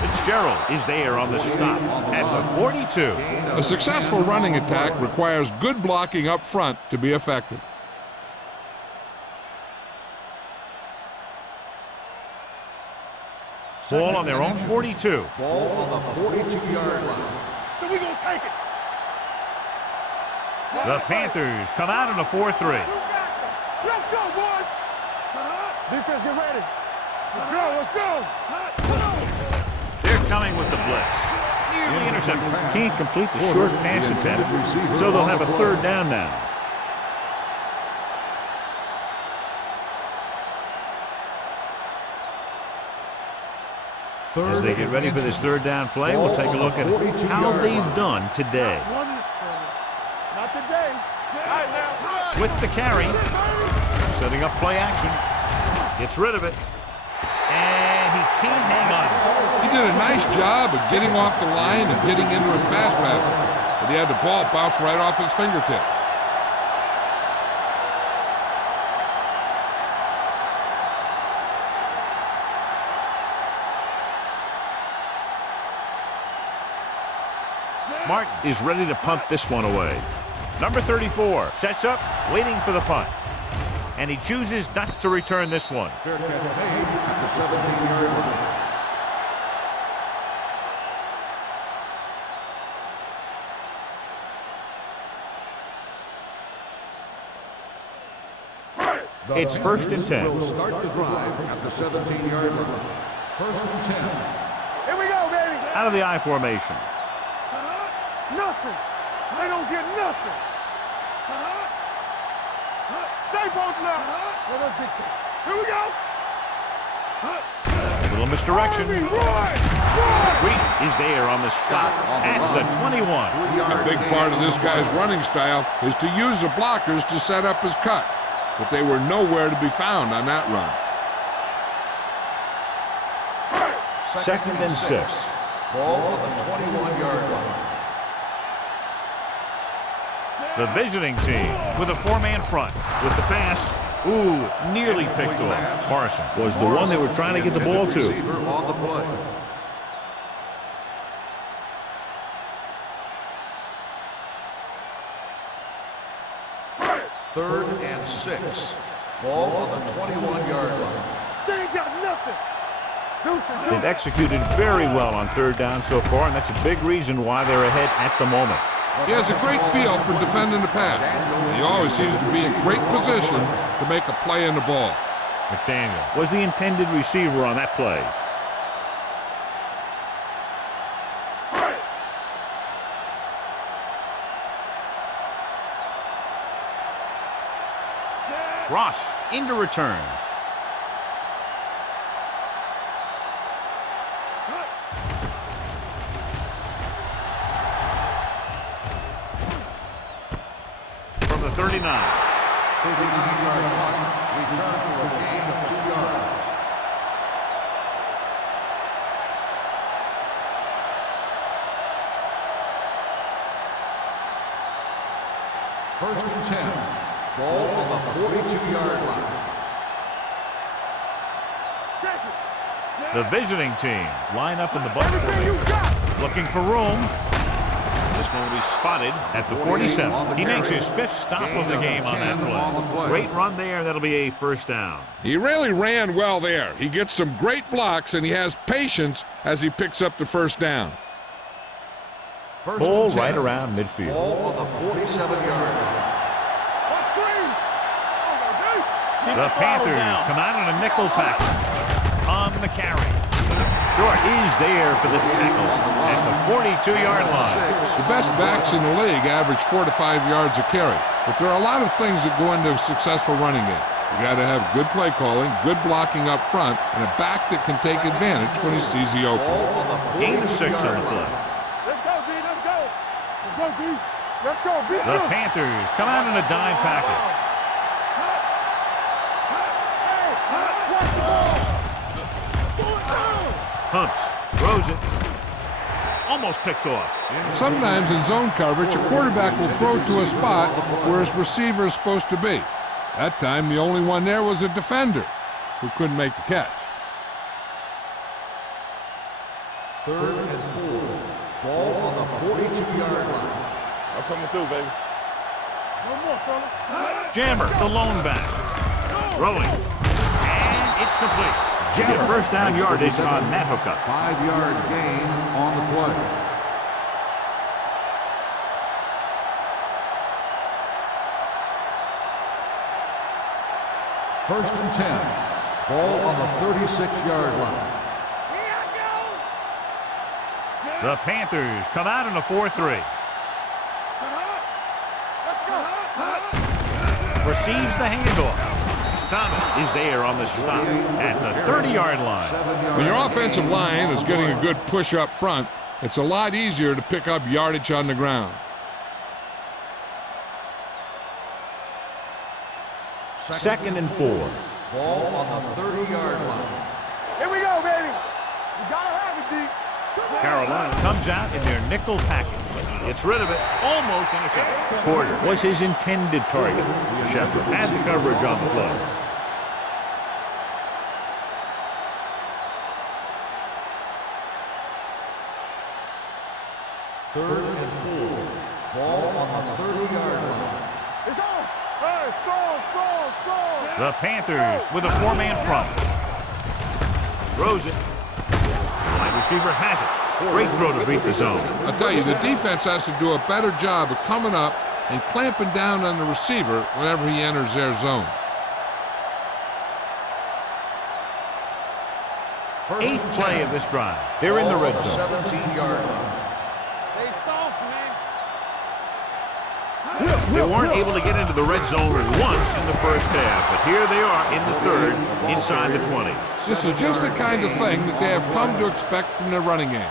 Fitzgerald is there on the stop at the 42. A successful running attack requires good blocking up front to be effective. Ball on their own 42. Ball on the 42-yard line. So we gonna take it. The Panthers come out in a 4-3. Let's go, boys. Defense, get ready. Let's go, let's go. They're coming with the blitz. Nearly intercepted. Can't complete the short pass attempt, so they'll have a third down now. As they get ready for this third down play, we'll take a look at how they've done today. Not 2 minutes. Not today. All right, now. With the carry. Setting up play action. Gets rid of it. And he can't hang on. He did a nice job of getting off the line and getting into his pass pattern, but he had the ball bounce right off his fingertips. Martin is ready to punt this one away. Number 34 sets up, waiting for the punt. And he chooses not to return this one. Fair catch made at the 17-yard line. It's 1st and 10. Will start the drive at the 17-yard line. 1st and 10. Here we go, baby. Out of the I formation. Nothing. They don't get nothing. Stay both left. Let us dictate. Here we go. A little misdirection. Green is there on the stop at the 21. A big part of this guy's running style is to use the blockers to set up his cut, but they were nowhere to be found on that run. 2nd and 6. Ball on the 21-yard line. The visiting team with a 4-man front. With the pass, ooh, nearly picked off. Morrison was the one they were trying to get the ball to. On the play. Third and 6. Ball on the 21-yard line. They ain't got nothing. They've executed very well on 3rd down so far, and that's a big reason why they're ahead at the moment. He has a great feel for defending the pass. He always seems to be in great position to make a play in the ball. McDaniel was the intended receiver on that play. Ross into return. From the 39. 39-yard punt. Return for a gain of 2 yards. First and 10. Ball on the 42-yard line. The visiting team line up in the bunch formation, looking for room. This one will be spotted at the 47. He makes his 5th stop of the game on that play. Great run there. That'll be a 1st down. He really ran well there. He gets some great blocks, and he has patience as he picks up the 1st down. Ball right around midfield. Ball on the 47-yard line. The Panthers come out in a nickel package on the carry. Short is there for the tackle at the 42-yard line. The best backs in the league average 4 to 5 yards a carry, but there are a lot of things that go into a successful running game. You got to have good play calling, good blocking up front, and a back that can take advantage when he sees the opening. Gain of 6 on the play. Let's go, D. Let's go. Let's go, D. Let's go, D. The Panthers come out in a dime package. Humps, throws it, almost picked off. Sometimes in zone coverage, a quarterback will throw to a spot where his receiver is supposed to be. That time, the only one there was a defender who couldn't make the catch. 3rd and 4. Ball on the 42-yard line. I'm coming through, baby. No more, fella. Jammer, the lone back. Throwing, and it's complete. Get 1st down yardage on that hookup. 5-yard gain on the play. First and 10. Ball on the 36-yard line. The Panthers come out in a 4-3. Receives the handoff. Thomas is there on the stop at the 30-yard line. When your offensive line is getting a good push up front, it's a lot easier to pick up yardage on the ground. 2nd and 4. Ball on the 30-yard line. Here we go, baby. You gotta have it, D. Carolina comes out in their nickel package. Gets rid of it. Almost intercepted. Porter was his intended target. Shepard had the coverage on the play. Third and 4. Ball on the 30-yard line. It's on. Hey, strong. The Panthers with a 4-man front. Throws it. Wide receiver has it. Great throw to beat the zone. I'll tell you, the defense has to do a better job of coming up and clamping down on the receiver whenever he enters their zone. 8th play of this drive. They're in the red zone. 17-yard line. They soft, man. They weren't able to get into the red zone once in the first half, but here they are in the third, inside the 20. This is just the kind of thing that they have come to expect from their running game.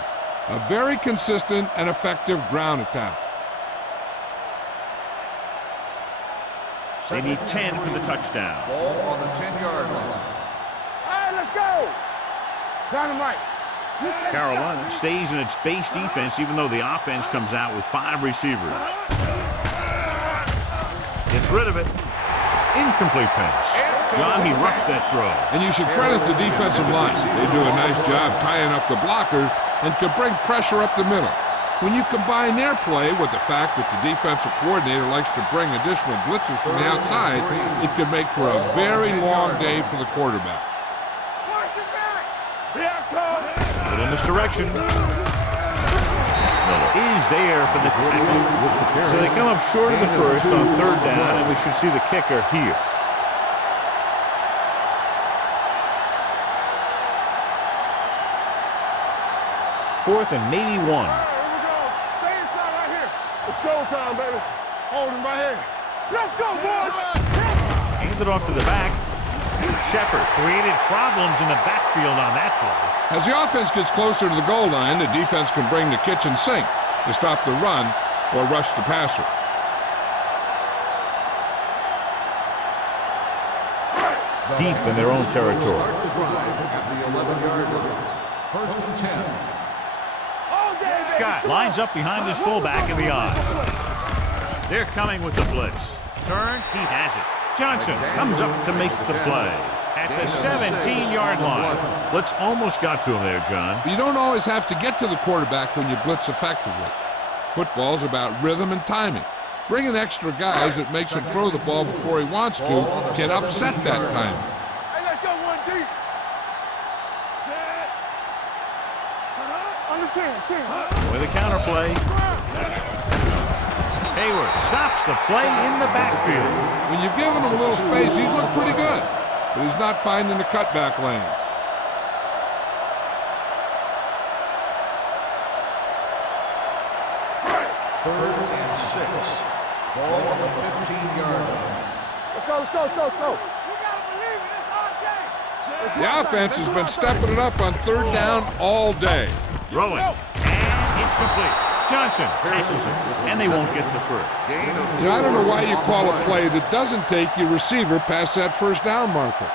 A very consistent and effective ground attack. They need 10 for the touchdown. Ball on the 10-yard line. All right, let's go. Dynamite. Carolina stays in its base defense even though the offense comes out with 5 receivers. Gets rid of it. Incomplete pass. John, he rushed that throw. And you should credit the defensive line. They do a nice job tying up the blockers and can bring pressure up the middle. When you combine their play with the fact that the defensive coordinator likes to bring additional blitzers from the outside, it can make for a very long day for the quarterback. Watch it back. Here I come. Little misdirection. Miller is there for the tackle. So they come up short of the first on 3rd down, and we should see the kicker here. Fourth and maybe 1. All right, here we go. Stay inside right here. It's showtime, baby. Hold him right here. Let's go, boys. Handed off to the back. Shepard created problems in the backfield on that play. As the offense gets closer to the goal line, the defense can bring the kitchen sink to stop the run or rush the passer. Deep in their own territory. Start the drive at the 11-yard line. 1st and 10. Scott lines up behind his fullback in the eye. They're coming with the blitz. Turns, he has it. Johnson comes up to make the play at the 17-yard line. Blitz almost got to him there, John. You don't always have to get to the quarterback when you blitz effectively. Football's about rhythm and timing. Bringing extra guys that makes him throw the ball before he wants to can upset that timing. Hey, let's go 1 deep. Set. Under 10. With a counter play. Hayward stops the play in the backfield. When you've given him a little space, he's looked pretty good, but he's not finding the cutback lane. Third and 6. Ball on the 15-yard line. Let's go. We gotta believe it. It's our game. The offense has been stepping it up on 3rd down all day. Throwing. And it's complete. Johnson tackles it, and they won't get the first. You know, I don't know why you call a play that doesn't take your receiver past that 1st down marker.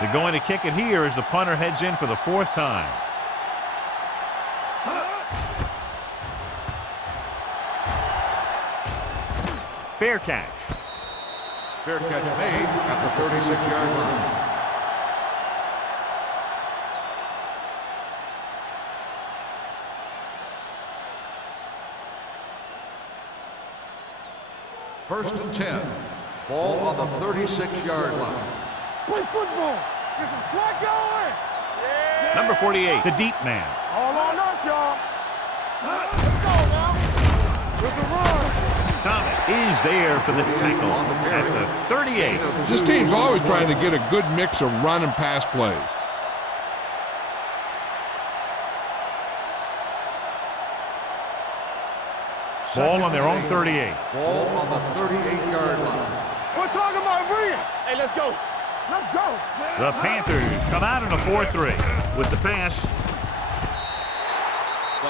They're going to kick it here as the punter heads in for the 4th time. Fair catch. Fair catch made at the 36-yard line. First and 10. Ball on the 36-yard line. Play football. Get some slack going. Yeah. Number 48, the deep man. All on us, y'all. Let's go now. With the run. Thomas is there for the tackle at the 38. This team's always trying to get a good mix of run and pass plays. Ball on their own 38. Ball on the 38-yard line. We're talking about bringing. Hey, let's go. Let's go. The Panthers come out in a 4-3 with the pass.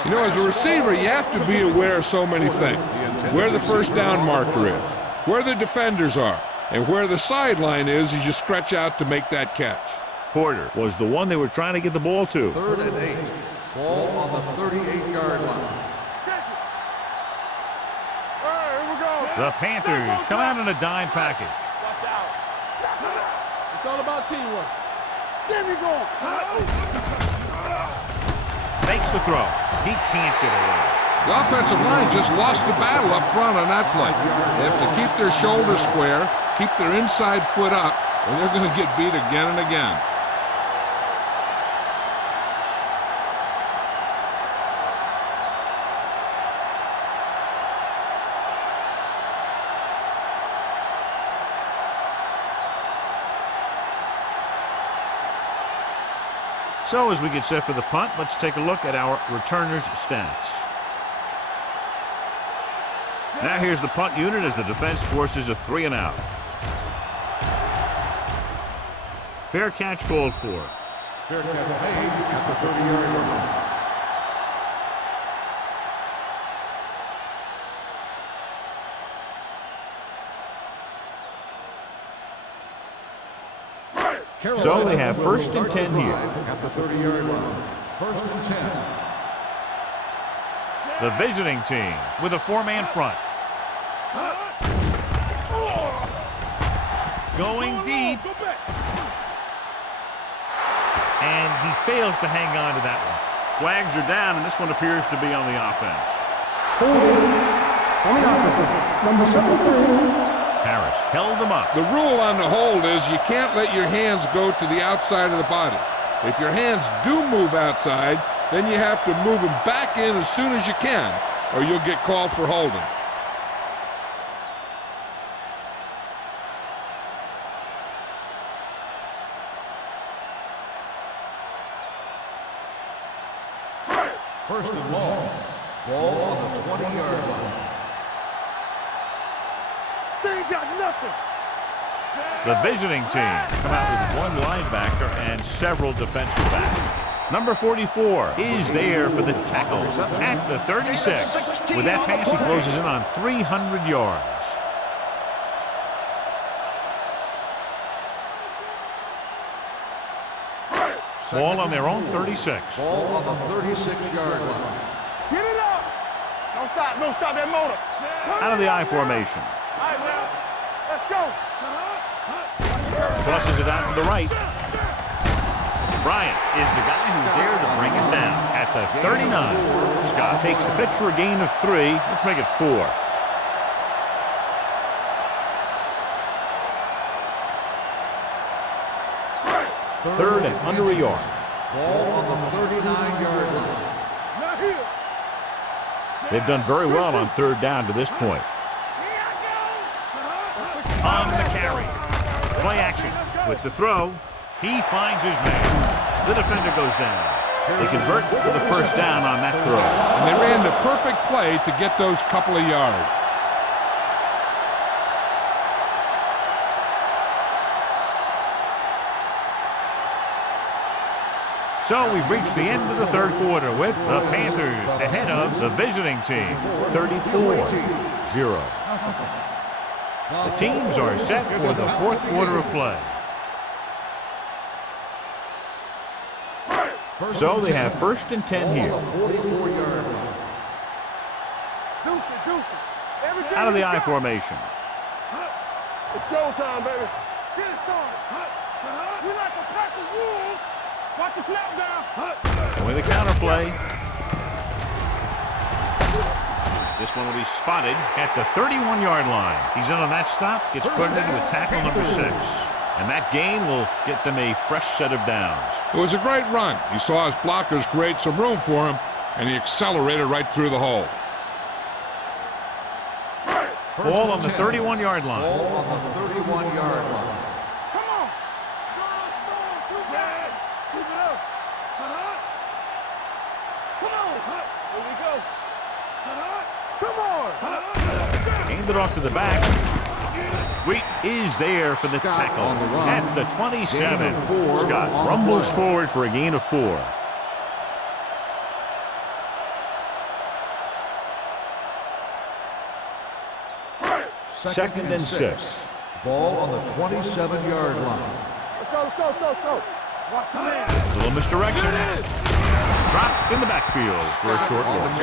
You know, as a receiver, you have to be aware of so many things. Where the first down marker is, where the defenders are, and where the sideline is as you stretch out to make that catch. Porter was the one they were trying to get the ball to. 3rd and 8. Ball on the 38-yard line. All right, here we go. The Panthers come out in a dime package. Watch out. It's all about teamwork. There we go. Makes the throw. He can't get away. The offensive line just lost the battle up front on that play. They have to keep their shoulders square, keep their inside foot up, or they're going to get beat again and again. So as we get set for the punt, let's take a look at our returners' stats. Now here's the punt unit as the defense forces a 3 and out. Fair catch called for. Fair catch made at the 30-yard line. So they have 1st and 10 here. At the 30-yard line. 1st and 10. The visiting team with a 4-man front. Going deep. And he fails to hang on to that one. Flags are down, and this one appears to be on the offense. Holding on the offense. Number 73. Harris held them up. The rule on the hold is you can't let your hands go to the outside of the body. If your hands do move outside, then you have to move them back in as soon as you can, or you'll get called for holding. First and long. Ball on the 20-yard line. They ain't got nothing. The visiting team come out with 1 linebacker and several defensive backs. Number 44 is there for the tackle at the 36. With that pass, he closes in on 300 yards. Ball on their own 36. Ball on the 36-yard line. Get it up. Don't stop. Don't stop that motor. Out of the I formation. All right, now. Let's go. Tosses it out to the right. Bryant is the guy who's there to bring him down at the 39. Scott takes the pitch for a gain of 3. Let's make it 4. Third and under a yard. Ball on the 39-yard line. Not here. They've done very well on 3rd down to this point. On the carry. Play action. With the throw, he finds his man. The defender goes down. They convert for the 1st down on that throw. And they ran the perfect play to get those couple of yards. So we've reached the end of the 3rd quarter with the Panthers ahead of the visiting team, 34-0. The teams are set for the 4th quarter of play. So they have 1st and 10 here. Out of the I formation. It's showtime, baby. Get it started. We like a pack of wolves. Watch the snap down. And with a counter play. This one will be spotted at the 31-yard line. He's in on that stop, gets credited with tackle number 6. And that gain will get them a fresh set of downs. It was a great run. He saw his blockers create some room for him, and he accelerated right through the hole. Ball on the 31-yard line. Ball on the 31-yard line. Come on. Too bad. Keep it up. Come on. Here we go. Come on. Handed off to the back. Wheat is there for the Scott tackle on the run. at the 27. Gain of 4 Scott on the rumbles play. forward for a gain of 4. Second and 6. Ball on the 27-yard line. Let's go, let's go, let's go, let's go. Watch your man. Little misdirection. Dropped in the backfield for a short loss.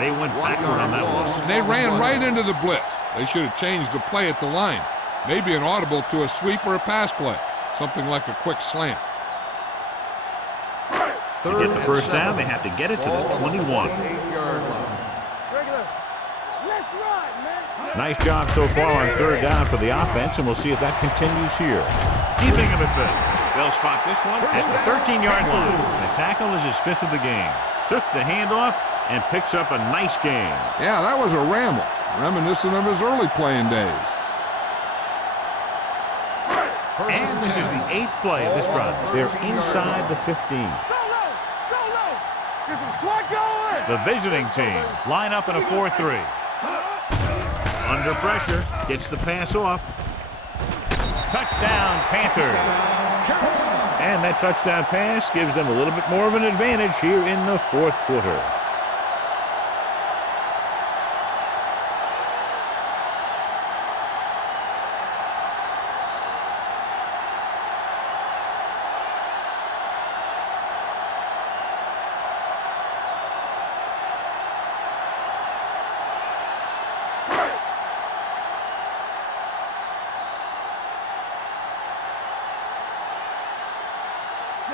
They went backward on that one. And they ran right into the blitz. They should have changed the play at the line. Maybe an audible to a sweep or a pass play. Something like a quick slant. To get the first down, they have to get it to the 21. Regular. Let's ride, man. Nice job so far on third down for the offense, and we'll see if that continues here. Keeping him at bay. They'll spot this one at the 13-yard line. The tackle is his 5th of the game. Took the handoff and picks up a nice gain. Yeah, that was a ramble. Reminiscent of his early playing days. And this is the 8th play of this drive. They're inside the 15. Go low, go low. Get some swat going. The visiting team line up in a 4-3. Under pressure, gets the pass off. Touchdown, Panthers. And that touchdown pass gives them a little bit more of an advantage here in the 4th quarter.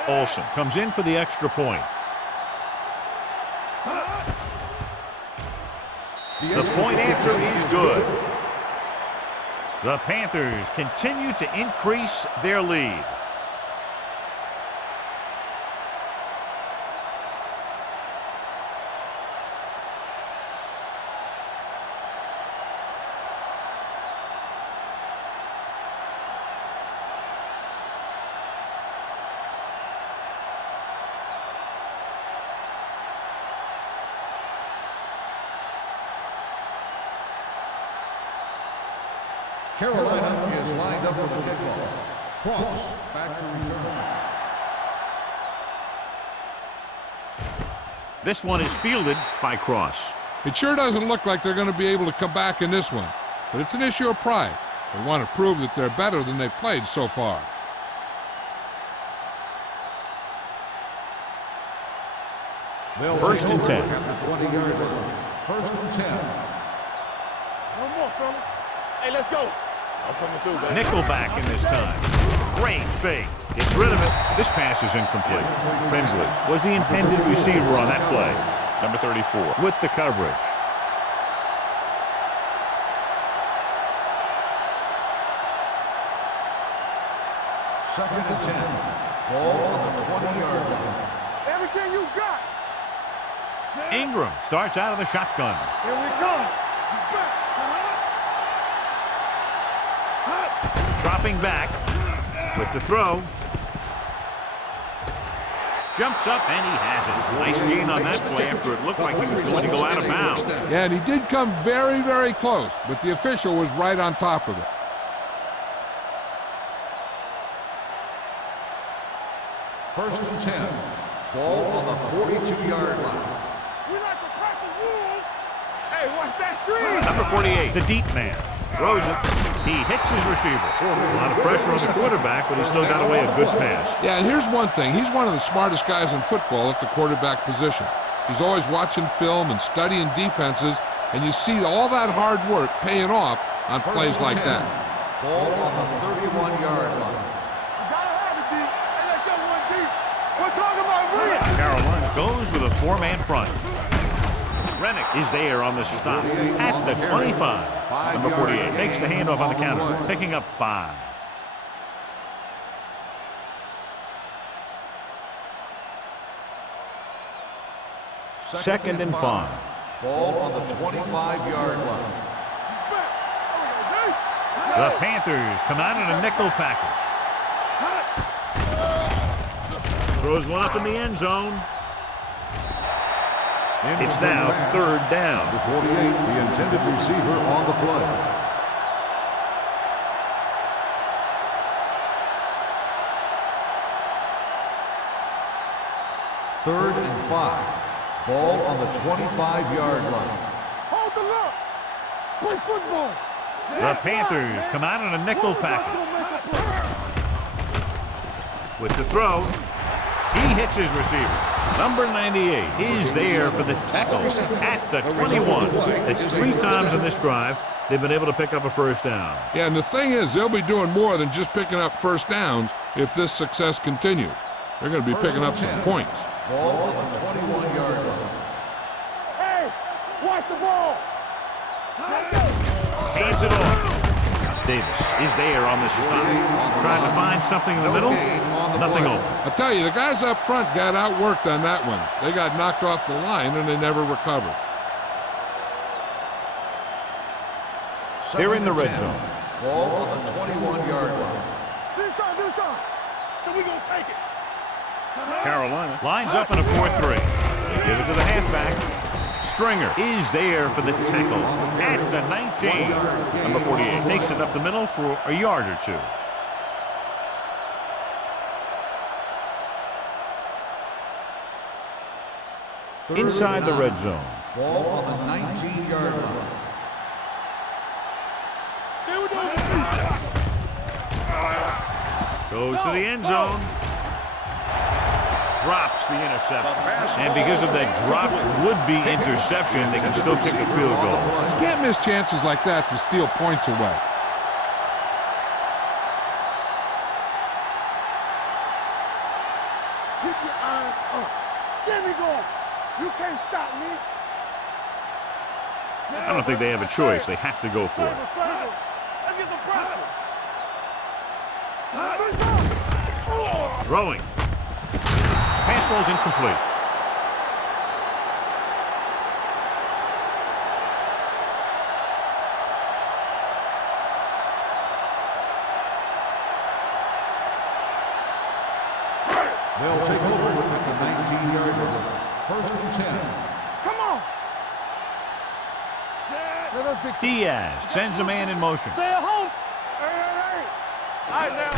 Olsen comes in for the extra point. The point after is good. The Panthers continue to increase their lead. Carolina is lined up for the kickoff. Cross back to return. This one is fielded by Cross. It sure doesn't look like they're going to be able to come back in this one, but it's an issue of pride. They want to prove that they're better than they've played so far. First and 10. At the 20-yard line. First and 10. One more, fella. Hey, let's go. I'm coming through, baby. Nickelback in this time. Great fake. Gets rid of it. This pass is incomplete. Prinsley was the intended receiver on that play. Number 34 with the coverage. Second and 10. Ball on the 20-yard line. Everything you got. Ingram starts out of the shotgun. Here we come. He's back. Dropping back with the throw. Jumps up and he has it. Nice gain on that play after it looked like he was going to go out of bounds. Yeah, and he did come very, very close, but the official was right on top of it. First and 10. Ball on the 42-yard line. We like to crack the rules. Hey, watch that screen. Number 48, the deep man. Throws it. He hits his receiver. A lot of pressure on the quarterback, but he still got away a good pass. Yeah, and here's one thing. He's one of the smartest guys in football at the quarterback position. He's always watching film and studying defenses, and you see all that hard work paying off on plays like that. Ball on the 31-yard line. You gotta have it, D. Hey, let's go one deep. We're talking about real. Carolina goes with a 4-man front. Rennick is there on the stop at the 25. Number 48 makes the handoff on the counter, picking up 5. Second and 5. Ball on the 25-yard line. The Panthers come out in a nickel package. Throws one up in the end zone. It's now third down. Number 48, the intended receiver on the play. 3rd and 5. Ball on the 25-yard line. Hold the look. Play football. The Panthers come out in a nickel package. With the throw, he hits his receiver. Number 98 is there for the tackle at the 21. It's 3 times in this drive they've been able to pick up a first down. Yeah, and the thing is, they'll be doing more than just picking up first downs if this success continues. They're going to be picking up some points. Ball on the 21-yard line. Hey, watch the ball. Hands it off. Davis is there on the stop. Trying to find something in the middle. Nothing open. I'll tell you, the guys up front got outworked on that one. They got knocked off the line, and they never recovered. They're in the red zone. Ball on the 21-yard line. This side. So we gonna take it. Carolina lines up in a 4-3. They give it to the halfback. Stringer is there for the tackle at the 19. Number 48 takes it up the middle for a yard or 2. Inside the red zone. Ball on the 19-yard line. Goes to the end zone. Drops the interception. And because of that drop would-be interception, they can still kick a field goal. You can't miss chances like that to steal points away. Keep your eyes up. There we go. You can't stop me. I don't think they have a choice. They have to go for it. Let's get some pressure. Throwing. Pass ball's incomplete. They'll take over at the 19-yard line. 1st and 10. Come on. Let us be. Diaz sends a man in motion. Stay at home. Hey. All right, now.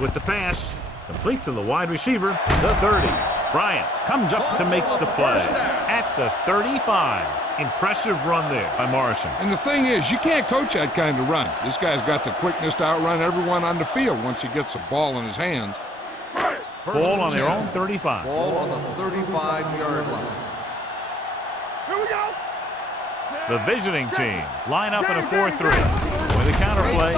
With the pass, complete to the wide receiver, the 30. Bryant comes up to make the play at the 35. Impressive run there by Morrison. And the thing is, you can't coach that kind of run. This guy's got the quickness to outrun everyone on the field once he gets a ball in his hands. Ball on their own 35. Ball on the 35-yard line. Here we go. The visiting team line up in a 4-3. With a counter play.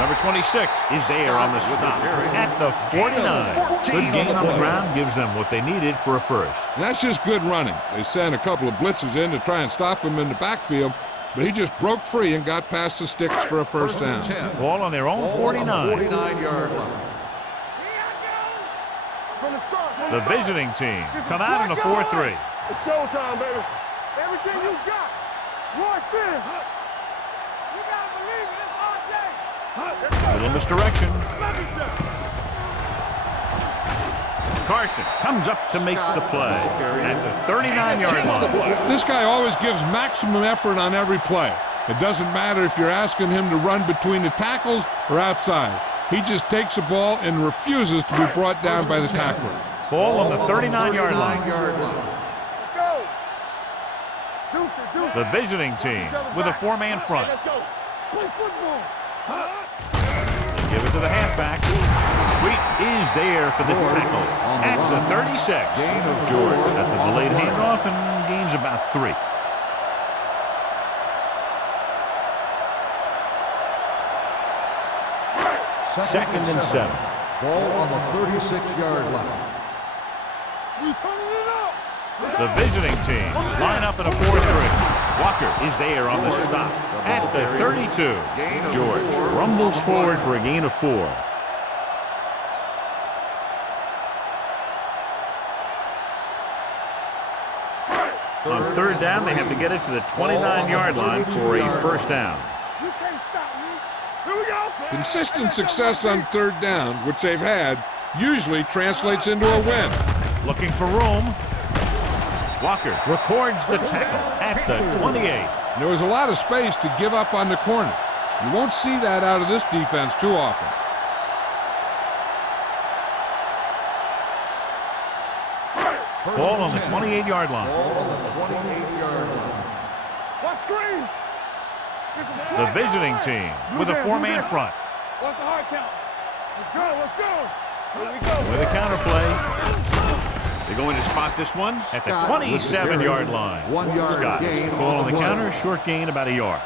Number 26 is there on the stop at the 49. Good gain on the ground gives them what they needed for a first. And that's just good running. They sent a couple of blitzes in to try and stop him in the backfield, but he just broke free and got past the sticks for a first down. Ball on their own 49. 49-yard line. From the start. The visiting team come out in a 4-3. It's showtime, baby. Everything you got. Rush in. You gotta believe it. It's all day. Little misdirection. Carson comes up to make the play at the 39-yard line. This guy always gives maximum effort on every play. It doesn't matter if you're asking him to run between the tackles or outside. He just takes the ball and refuses to be brought down by the tackler. Ball on the 39-yard line. Let's go. Deuce. The visiting team with a 4-man front. Let's go. Play football. Give it to the halfback. Wheat is there for the tackle at the 36. George at the delayed handoff and gains about 3. Second and 7. Ball on the 36-yard line. We turning it up. The visiting team line up in a 4-3. Walker is there on the stop at the 32. George rumbles forward for a gain of 4. On 3rd down, they have to get it to the 29-yard line for a first down. You can't stop me. Here we go. Consistent success on 3rd down, which they've had, usually translates into a win. Looking for room. Walker records the tackle at the 28. There was a lot of space to give up on the corner. You won't see that out of this defense too often. Ball on the 28-yard line. Ball on the 28-yard line. What screen? The visiting team with a four-man front. What's the hard count? Let's go, let's go. Here we go. With a counter play. They're going to spot this one at the 27-yard line. 1 yard Scott, gain call on the play. counter, short gain about a yard.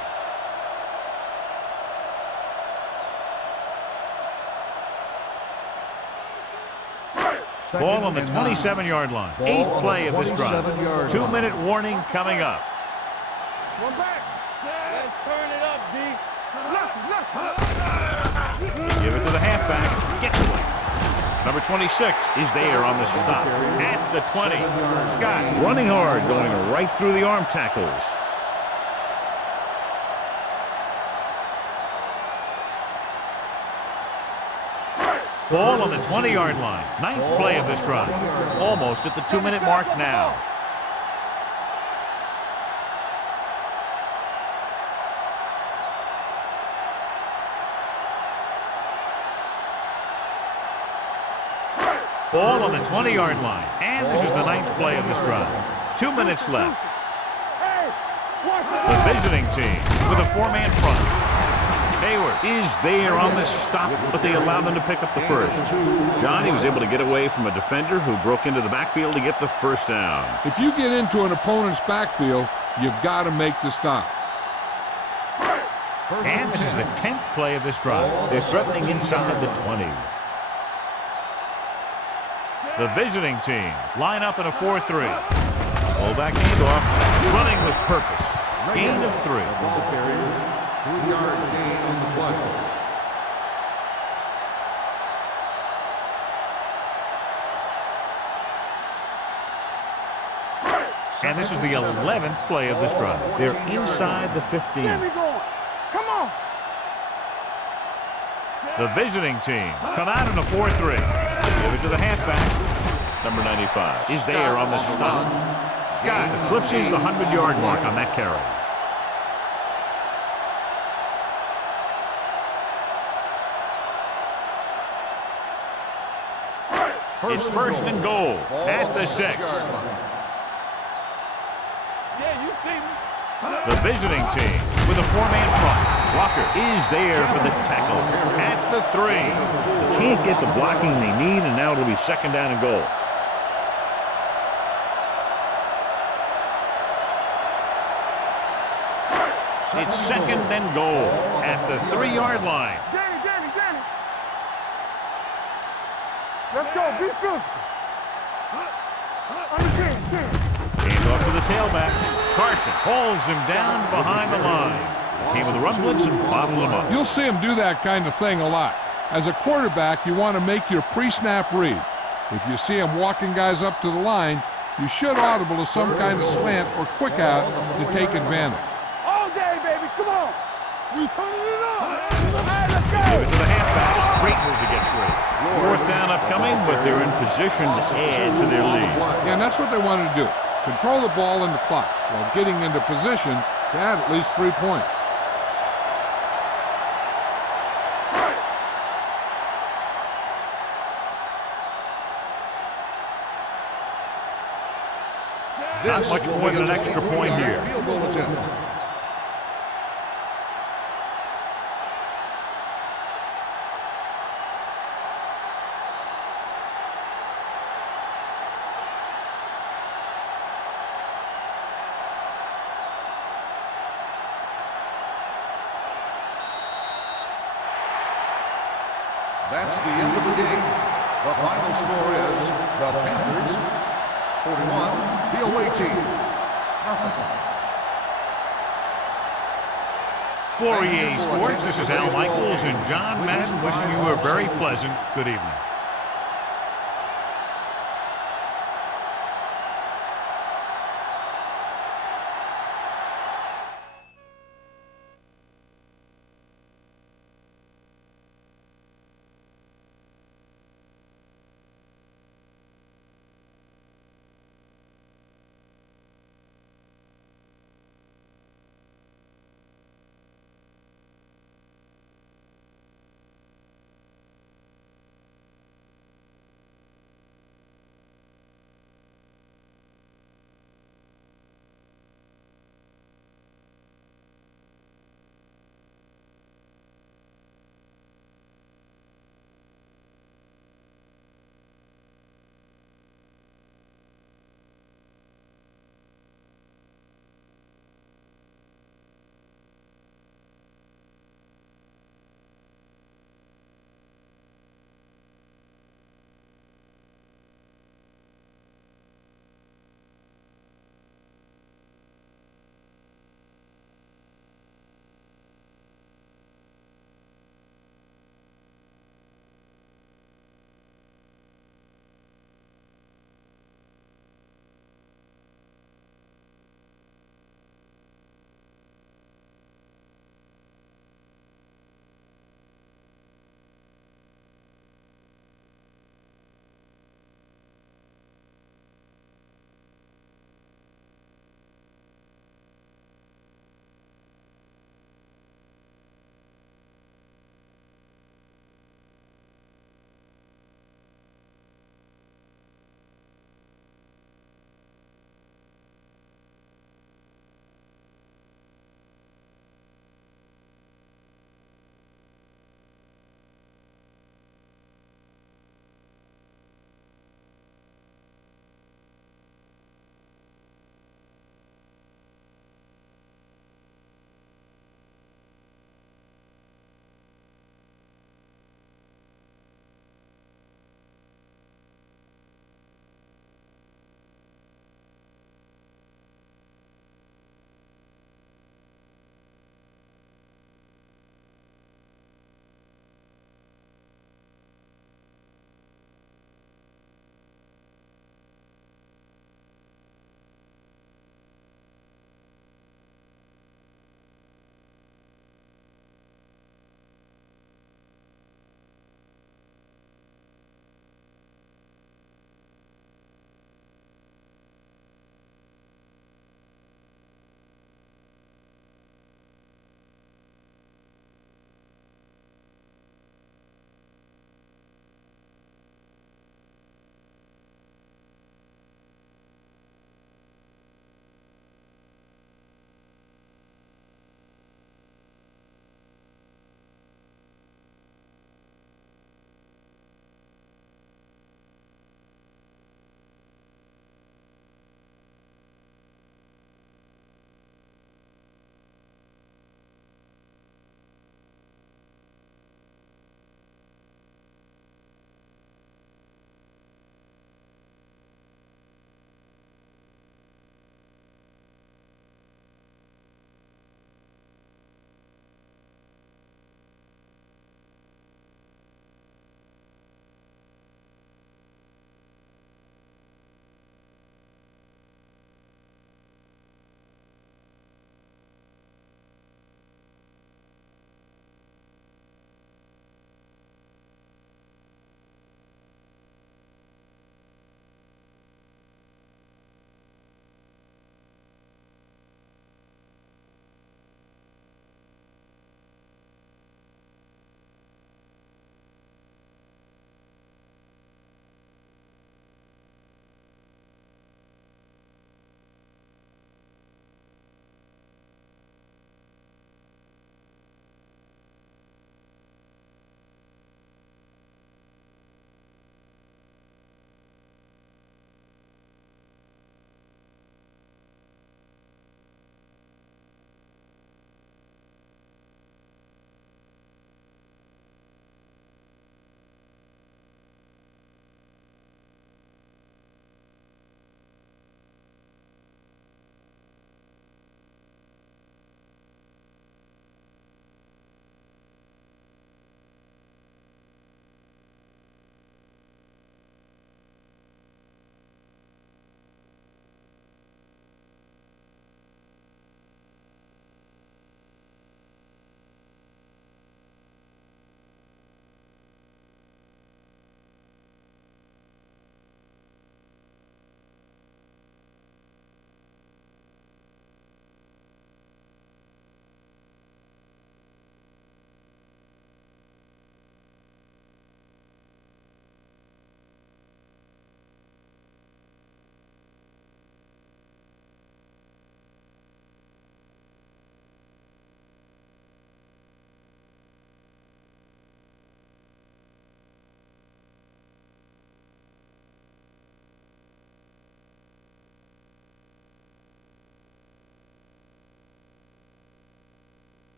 Ball on the 27-yard line. Ball 8th on play the of this drive. 27-yard 2-minute warning coming up. One back. Let's turn it up, D. They give it to the halfback. Gets away. Number 26 is there on the stop at the 20. Scott running hard, going right through the arm tackles. Ball on the 20-yard line. 9th play of this drive. Almost at the 2-minute mark now. Ball on the 20-yard line. And this is the 9th play of this drive. 2 minutes left. The visiting team with a four-man front. Hayward is there on the stop, but they allow them to pick up the first. John, he was able to get away from a defender who broke into the backfield to get the first down. If you get into an opponent's backfield, you've got to make the stop. And this is the 10th play of this drive. They're threatening inside the 20. The visiting team line up in a 4-3. Fullback handoff, running with purpose. Gain of 3. Ball carrier. 3-yard gain on the play. And this is the 11th play of this drive. They're inside the 15. Get me going. Come on. The visiting team come out in a 4-3. Give it to the halfback. Number 95 is there on the stop. Scott eclipses the 100-yard mark on that carry. It's first and goal at the 6. Yeah, you see me. The visiting team with a four-man front. Walker is there for the tackle at the 3. Can't get the blocking they need, and now it'll be second down and goal. It's second and goal at the 3-yard line. Danny. Let's go. Be physical. Understand. Hands off to the tailback. Carson holds him down behind the line. Came with a run blitz and bottled him up. You'll see him do that kind of thing a lot. As a quarterback, you want to make your pre-snap read. If you see him walking guys up to the line, you should audible to some kind of slant or quick out to take advantage. All day, baby. Come on. We turning it up. All right, let's go. Give it to the halfback. Great move to get free. 4th down upcoming, but they're in position to add to their lead. Yeah, and that's what they wanted to do. Control the ball and the clock while getting into position to add at least 3 points. Not much more than an extra point here. Field goal attempt. That's the end of the game. The final score is the Panthers 41, the away team nothing. For EA Sports, this is Al Michaels and John Madden wishing you a very pleasant good evening.